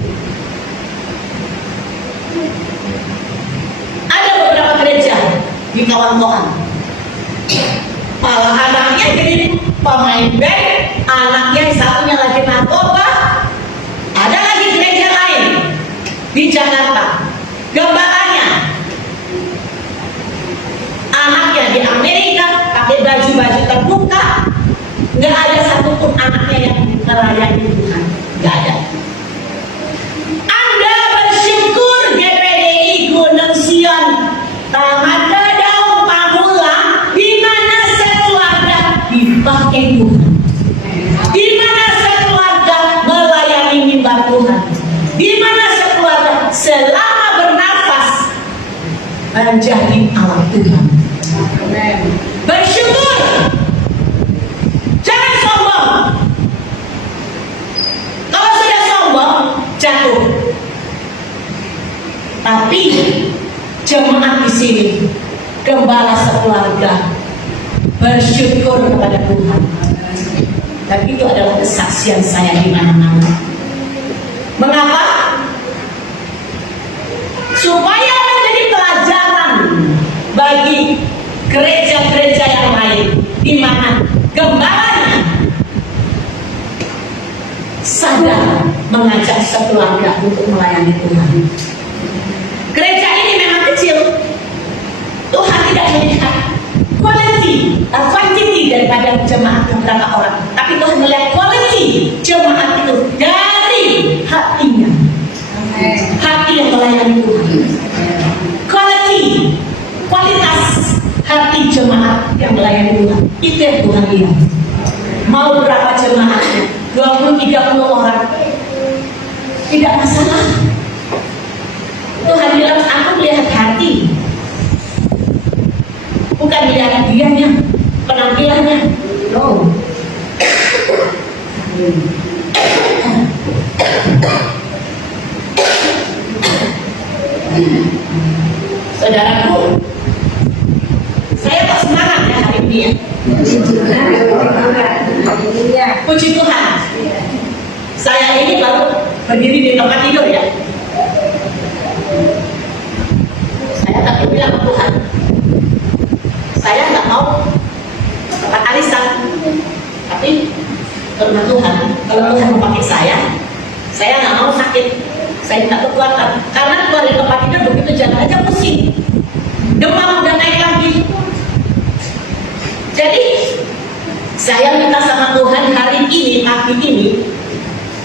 Ada beberapa gereja di kawan-kawan, malah anaknya jadi pemain band, anaknya satunya lagi narkoba. Ada lagi gereja lain di Jakarta, gambarannya anaknya di Amerika pakai baju-baju terbuka, nggak ada satupun anaknya yang melayani Tuhan. menjadi alat Tuhan. Bersyukur, jangan sombong. Kalau sudah sombong, jatuh. Tapi jemaat di sini, gembala sekeluarga, bersyukur kepada Tuhan. Dan itu adalah kesaksian saya di mana-mana. Mengapa? Supaya menjadi pelajaran bagi gereja-gereja yang lain, di mana gembalanya sadar mengajak sekeluarga untuk melayani Tuhan. Gereja ini memang kecil. Tuhan tidak melihat quantity daripada jemaat beberapa orang, tapi Tuhan melihat quality jemaat itu dari hatinya. Hati yang melayani Tuhan. Kualitas hati jemaat yang melayani Tuhan. Itu yang Tuhan lihat. Mau berapa jemaatnya? 20-30 orang, tidak masalah. Tuhan bilang, aku melihat hati, bukan melihat dianya, penampilannya. No. Saudaraku, saya kok semangat ya hari ini ya. Puji Tuhan. Saya ini baru berdiri di tempat tidur ya. Saya tak bilang ke Tuhan, saya nggak mau tempat arisan, tapi karena Tuhan, kalau Tuhan memakai saya nggak mau sakit, saya minta kekuatan. Karena keluar dari tempat tidur begitu jalan aja pusing, demam dan naik lagi. Jadi saya minta sama Tuhan hari ini, pagi ini,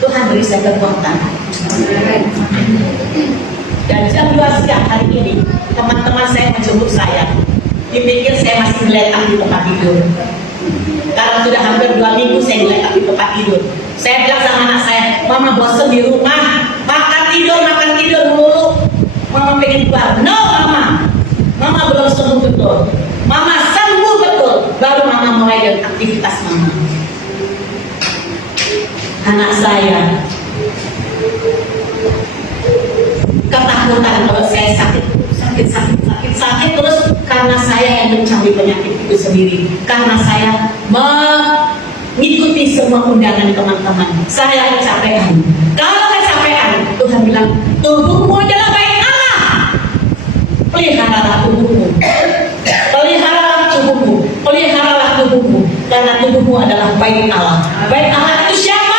Tuhan beri saya kekuatan. Dan jam 2 siang hari ini, teman-teman saya menjemput saya. Dipikir saya masih meletak di tempat tidur. Karena sudah hampir 2 minggu saya meletak di tempat tidur. Saya bilang sama anak saya, Mama bosan di rumah, makan tidur mulu. Mama pengen keluar. No Mama belum sembuh betul. Mama sembuh betul, baru Mama mulai dengan aktivitas Mama. Anak saya ketakutan kalau saya sakit terus, karena saya yang mencari penyakit itu sendiri, karena saya mengikuti semua undangan teman-teman. Saya kecapean. Kalau kecapean, Tuhan bilang, tubuhmu adalah baik Allah, peliharalah tubuhmu, karena tubuhmu adalah baik Allah. Baik Allah itu siapa?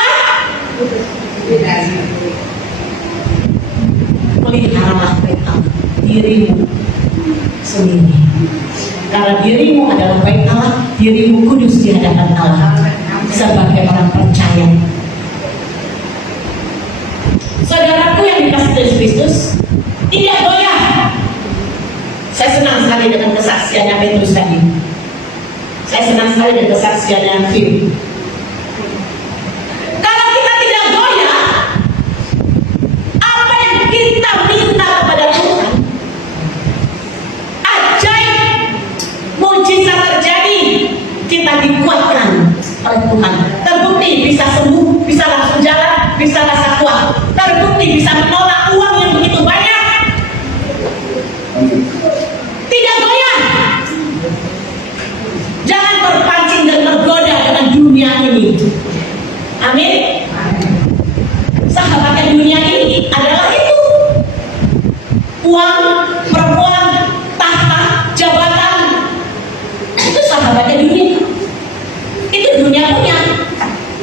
Peliharalah baik Allah, dirimu sendiri. Karena dirimu adalah baik Allah, dirimu kudus di hadapan Allah sebagai orang percaya. Saudaraku yang dikasihi Yesus Kristus, tidak goyah. Saya senang sekali dengan kesaksiannya Petrus tadi. Saya senang sekali dengan kesaksiannya Phil. Kalau kita tidak goyah, apa yang kita minta kepada Tuhan, ajaib, mujizat terjadi, kita dikuatkan oleh Tuhan. Terbukti bisa sembuh, bisa langsung jalan, bisa rasa kuat. Terbukti bisa menolak uang yang begitu banyak. Tidak goyah. Jangan terpancing dan tergoda dengan dunia ini. Amin. Sahabatnya dunia ini adalah itu: uang, perempuan, tahta, jabatan. Itu sahabatnya dunia. Itu dunia punya.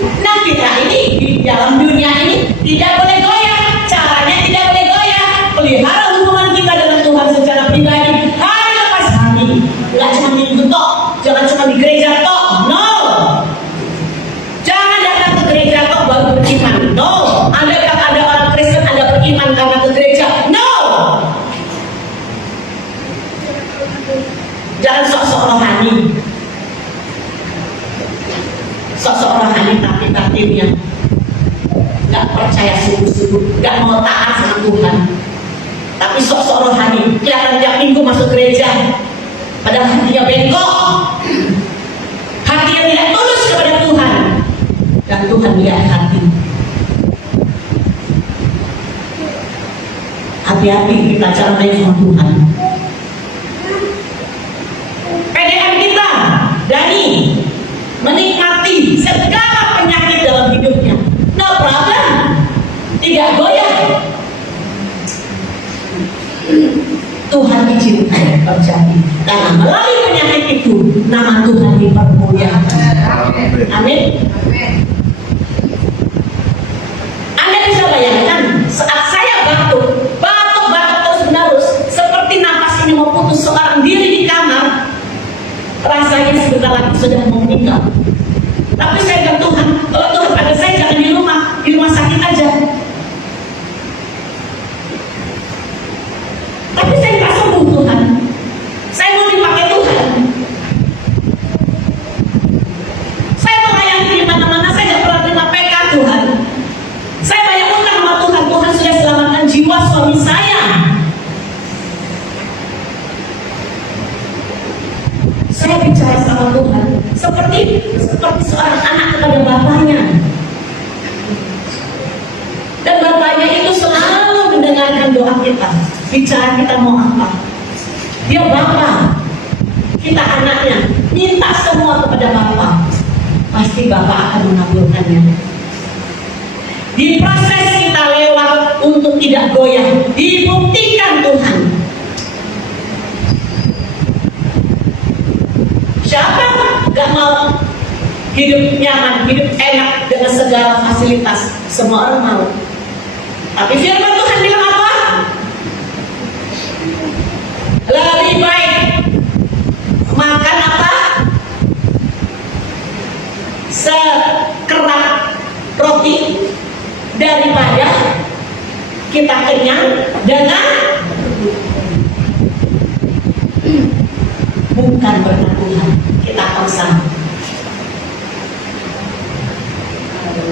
Nah, kita ini di dalam dunia ini tidak boleh goyah. Caranya tidak boleh goyah. Pelihara hubungan kita dengan Tuhan secara pribadi. Hari lepas hari. Nggak cuma minggu tok, jangan cuma di gereja tok. No. Jangan datang ke gereja tok baru beriman. No. Andaikan ada orang Kristen Anda beriman karena ke gereja. No. Jangan sok-sok rohani. Sok-sok rohani tapi tatipnya nggak percaya sungguh-sungguh, nggak mau taat sama Tuhan. tapi sok-sok rohani, kelihatan tiap minggu masuk gereja, padahal hatinya bengkok, hatinya tidak tulus kepada Tuhan, dan Tuhan lihat hati. Hati-hati kita cara main sama Tuhan. PDM kita Dani menikmati segala penyakit dalam hidupnya, no problem, tidak goyah. Tuhan izinkan terjadi, karena melalui penyakit itu nama Tuhan dipermuliakan. Amin. Anda bisa bayangkan saat saya batuk terus-menerus seperti napas ini mau putus, seorang diri di kamar, rasanya sebentar lagi sudah mau meninggal. Tapi saya bilang, Tuhan, kalau Tuhan pada saya jangan di rumah sakit aja. Tapi saya nggak sembuh Tuhan. Saya mau dipakai Tuhan. Saya melayani di mana-mana, saya nggak pernah terima PK Tuhan. Saya banyak utang sama Tuhan. Tuhan sudah selamatkan jiwa suami saya. Saya bicara sama Tuhan seperti seorang anak kepada bapaknya. Dan bapaknya itu selalu mendengarkan doa kita. Bicara kita mau apa, dia Bapak, kita anaknya, minta semua kepada Bapak, pasti Bapak akan mengabulkannya. Di proses kita lewat untuk tidak goyah, dibuktikan Tuhan. Siapa gak mau hidup nyaman, hidup enak dengan segala fasilitas? Semua orang mau. Tapi firman Tuhan bilang apa? Lebih baik makan apa? Sekerat roti daripada kita kenyang dengan bukan berkat Tuhan kita paksa.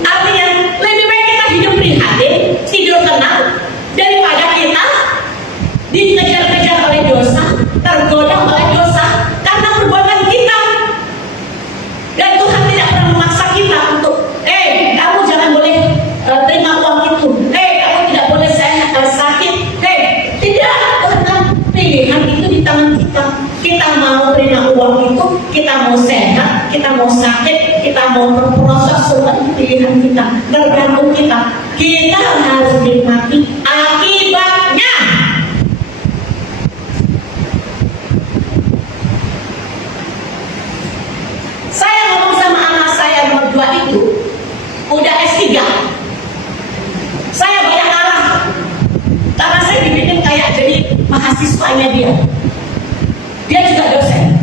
Artinya lebih baik kita hidup prihatin, tidur tenang, daripada kita dikejar-kejar oleh dosa, tergoda oleh dosa karena perbuatan kita. Dan Tuhan tidak pernah memaksa kita untuk, kamu jangan boleh terima uang itu, kamu tidak boleh sakit, tidak. Tuhan pilihan itu di tangan kita. Kita mau terima uang itu, kita mau sehat, kita mau sakit, kita mau berproses, semua itu pilihan kita, tergantung kita. Kita harus nikmati akibatnya. Saya ngomong sama anak saya nomor 2 itu, udah S3. Saya banyak arah, karena saya dibikin kayak jadi mahasiswanya dia. Dia juga dosen.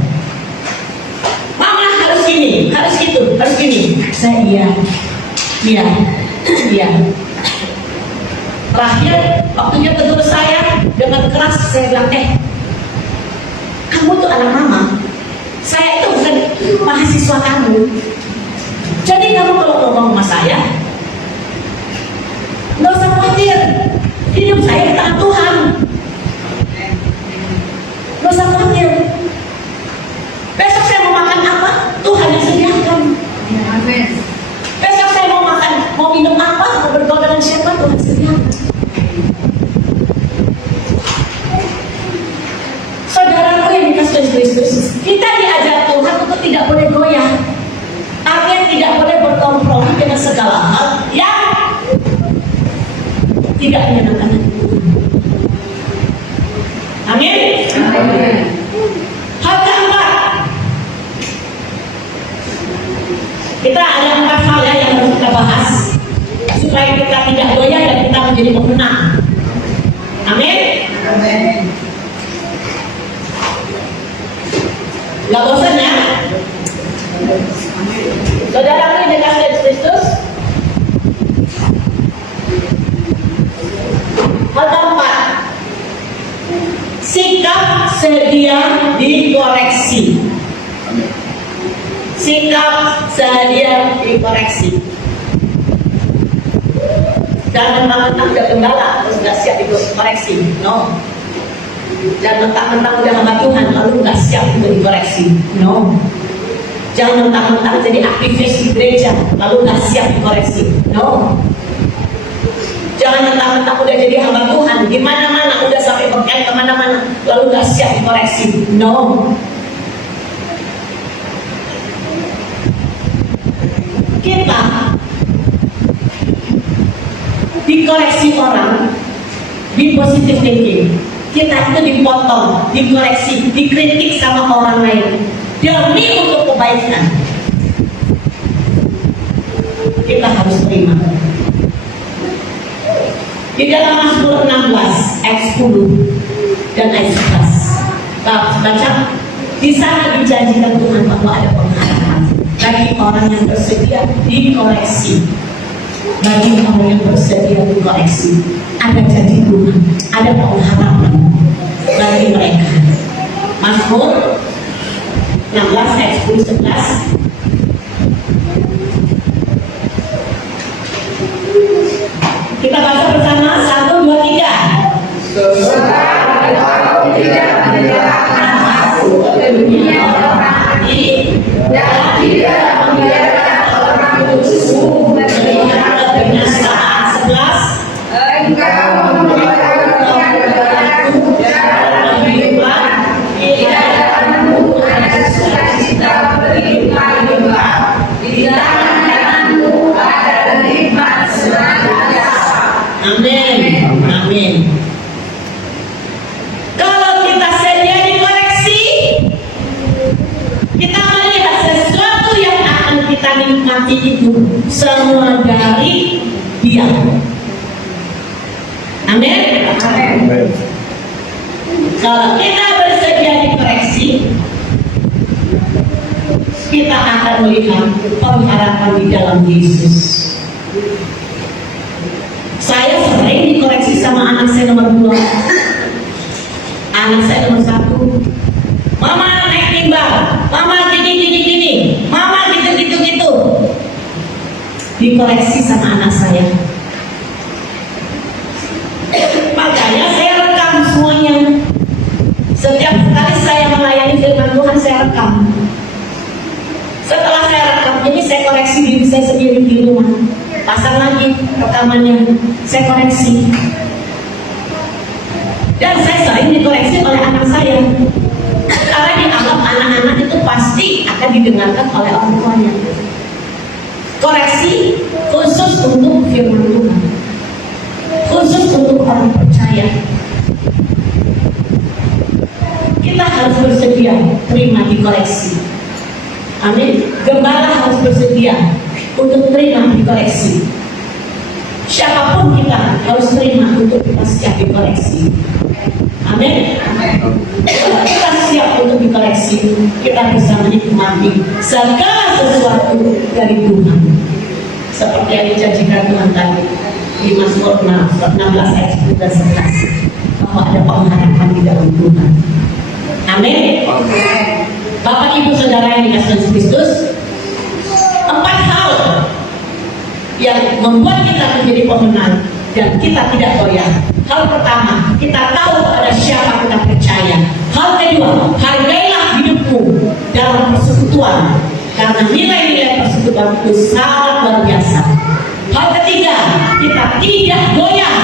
Mama harus gini, harus gitu, harus gini. Saya iya. Terakhir, waktu dia tegur saya dengan keras, saya bilang, kamu tuh anak mama. Saya itu bukan mahasiswa kamu. Jadi kamu kalau ngomong sama saya, nggak usah khawatir. Hidup saya di tangan Tuhan. Nggak usah khawatir. Besok saya mau makan apa? Tuhan yang sediakan. Amin. Besok saya mau minum apa? Mau bergaul dengan siapa? Tuhan sediakan. Saudaraku yang dikasih Kristus, kita diajar Tuhan untuk tidak boleh goyah. Artinya tidak boleh berkompromi dengan segala hal yang tidak menyenangkan hati Tuhan. Amin. Amin. Hal keempat, kita ada 4 hal yang harus kita bahas supaya kita tidak goyah dan kita menjadi pemenang. Amin. Amin. Gak bosan ya? Saudara yang dikasih Kristus. Hal keempat, sikap sedia dikoreksi. Sikap sedia dikoreksi. Dan memang ada kendala, nggak siap dikoreksi. No. Jangan mentang-mentang udah hamba Tuhan lalu nggak siap untuk dikoreksi. No. Jangan mentang-mentang jadi aktivis di gereja lalu nggak siap dikoreksi. No. Jangan mentang-mentang udah jadi hamba Tuhan di mana-mana udah sampai berkat kemana-mana lalu nggak siap dikoreksi. No. Kita dikoreksi orang di positive thinking. Kita itu dipotong, dikoreksi, dikritik sama orang lain demi untuk kebaikan. Kita harus terima. Di dalam Mazmur 16 ayat 10 dan ayat 11 baca, di sana dijanjikan Tuhan bahwa ada pengharapan bagi orang yang bersedia dikoreksi. Bagi orang yang bersedia dikoreksi, ada janji Tuhan, ada pengharapan bagi mereka. Mazmur 16 ayat 10 11. Kita baca bersama 1, 2, 3. Sebab tidak menyerahkan masuk ke dunia orang ini dan tidak membiarkan orang bersuku melihat Kebinasaan. 11. engkau memberikan kepadaku jalan kehidupan, di hadapanmu ada sukacita berlimpah-limpah, di tangan kananmu ada nikmat senantiasa. Amin. Amin. Kalau kita sedia dikoreksi, kita melihat sesuatu yang akan kita nikmati itu semua dari Dia. Amin. Amin. Kalau kita bersedia dikoreksi, kita akan melihat pengharapan di dalam Yesus. Saya sering dikoreksi sama anak saya nomor 2. Anak saya nomor 1. Mama naik timbang, mama gini, mama gitu. Dikoreksi sama anak saya. Makanya saya rekam semuanya. Setiap kali saya melayani firman Tuhan, saya rekam. Setelah saya rekam, ini saya koreksi diri saya sendiri di rumah. Pasang lagi rekamannya, saya koreksi. Dan saya sering dikoreksi oleh anak saya. Karena dianggap anak-anak itu pasti akan didengarkan oleh orang tuanya. Koreksi khusus untuk firman Tuhan, khusus untuk orang percaya. Kita harus bersedia terima dikoreksi. Amin. Gembala harus bersedia untuk terima dikoreksi. Siapapun kita harus terima untuk kita siap dikoreksi. Amin. Kalau kita siap untuk dikoreksi, kita bisa menikmati segala sesuatu dari Tuhan. Seperti yang dijanjikan Tuhan tadi di Mazmur 16 ayat 10 dan 11, bahwa ada pengharapan di dalam Tuhan. Amin. Bapak Ibu Saudara yang dikasihi Kristus, 4 hal yang membuat kita menjadi pemenang dan kita tidak goyah. Hal pertama, kita tahu pada siapa kita percaya. Hal kedua, hargailah hidupmu dalam persekutuan, karena nilai-nilai persekutuan itu sangat luar biasa. Hal ketiga, kita tidak goyah.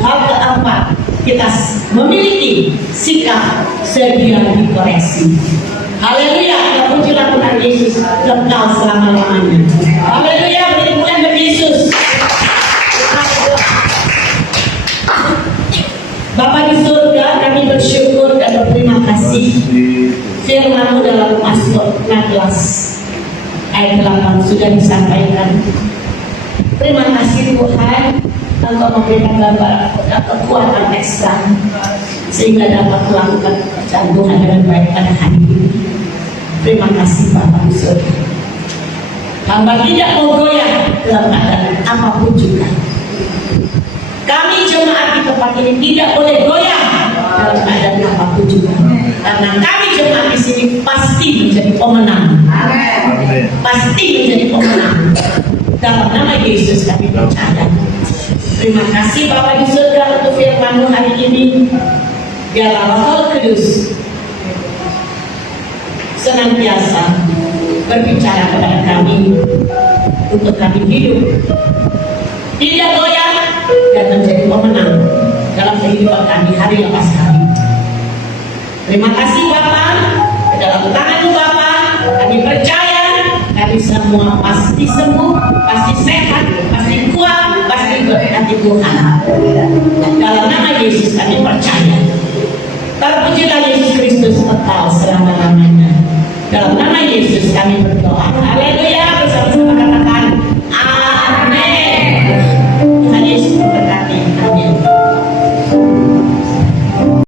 Hal keempat, kita memiliki sikap sedia dikoreksi. Haleluya, terpujilah Tuhan Yesus kekal selama-lamanya. Haleluya, beri pujian bagi Yesus. Bapa di surga, kami bersyukur dan berterima kasih. Firman-Mu dalam Mazmur 16 ayat 8 sudah disampaikan. Terima kasih Tuhan, Engkau memberikan gambaran kekuatan ekstra sehingga dapat melakukan pekerjaan Tuhan dengan baik pada hari ini. Terima kasih Bapak di surga. Hamba tidak mau goyah dalam keadaan apapun juga. Kami jemaat di tempat ini tidak boleh goyah dalam keadaan apapun juga. Karena kami jemaat di sini pasti menjadi pemenang. Pasti menjadi pemenang. Dalam nama Yesus kami percaya. Terima kasih Bapa di surga untuk firman-Mu hari ini. Biarlah Roh Kudus senantiasa berbicara kepada kami untuk kami hidup tidak goyah dan menjadi pemenang dalam kehidupan kami hari lepas hari. Terima kasih Bapa, dalam tangan-Mu Bapa kami percaya kami semua pasti sembuh, pasti sehat, pasti kuat, pasti berhati Tuhan. Dalam nama Yesus kami percaya. Terpujilah Yesus Kristus kekal selama-lamanya. Dalam nama Yesus kami berdoa. Haleluya.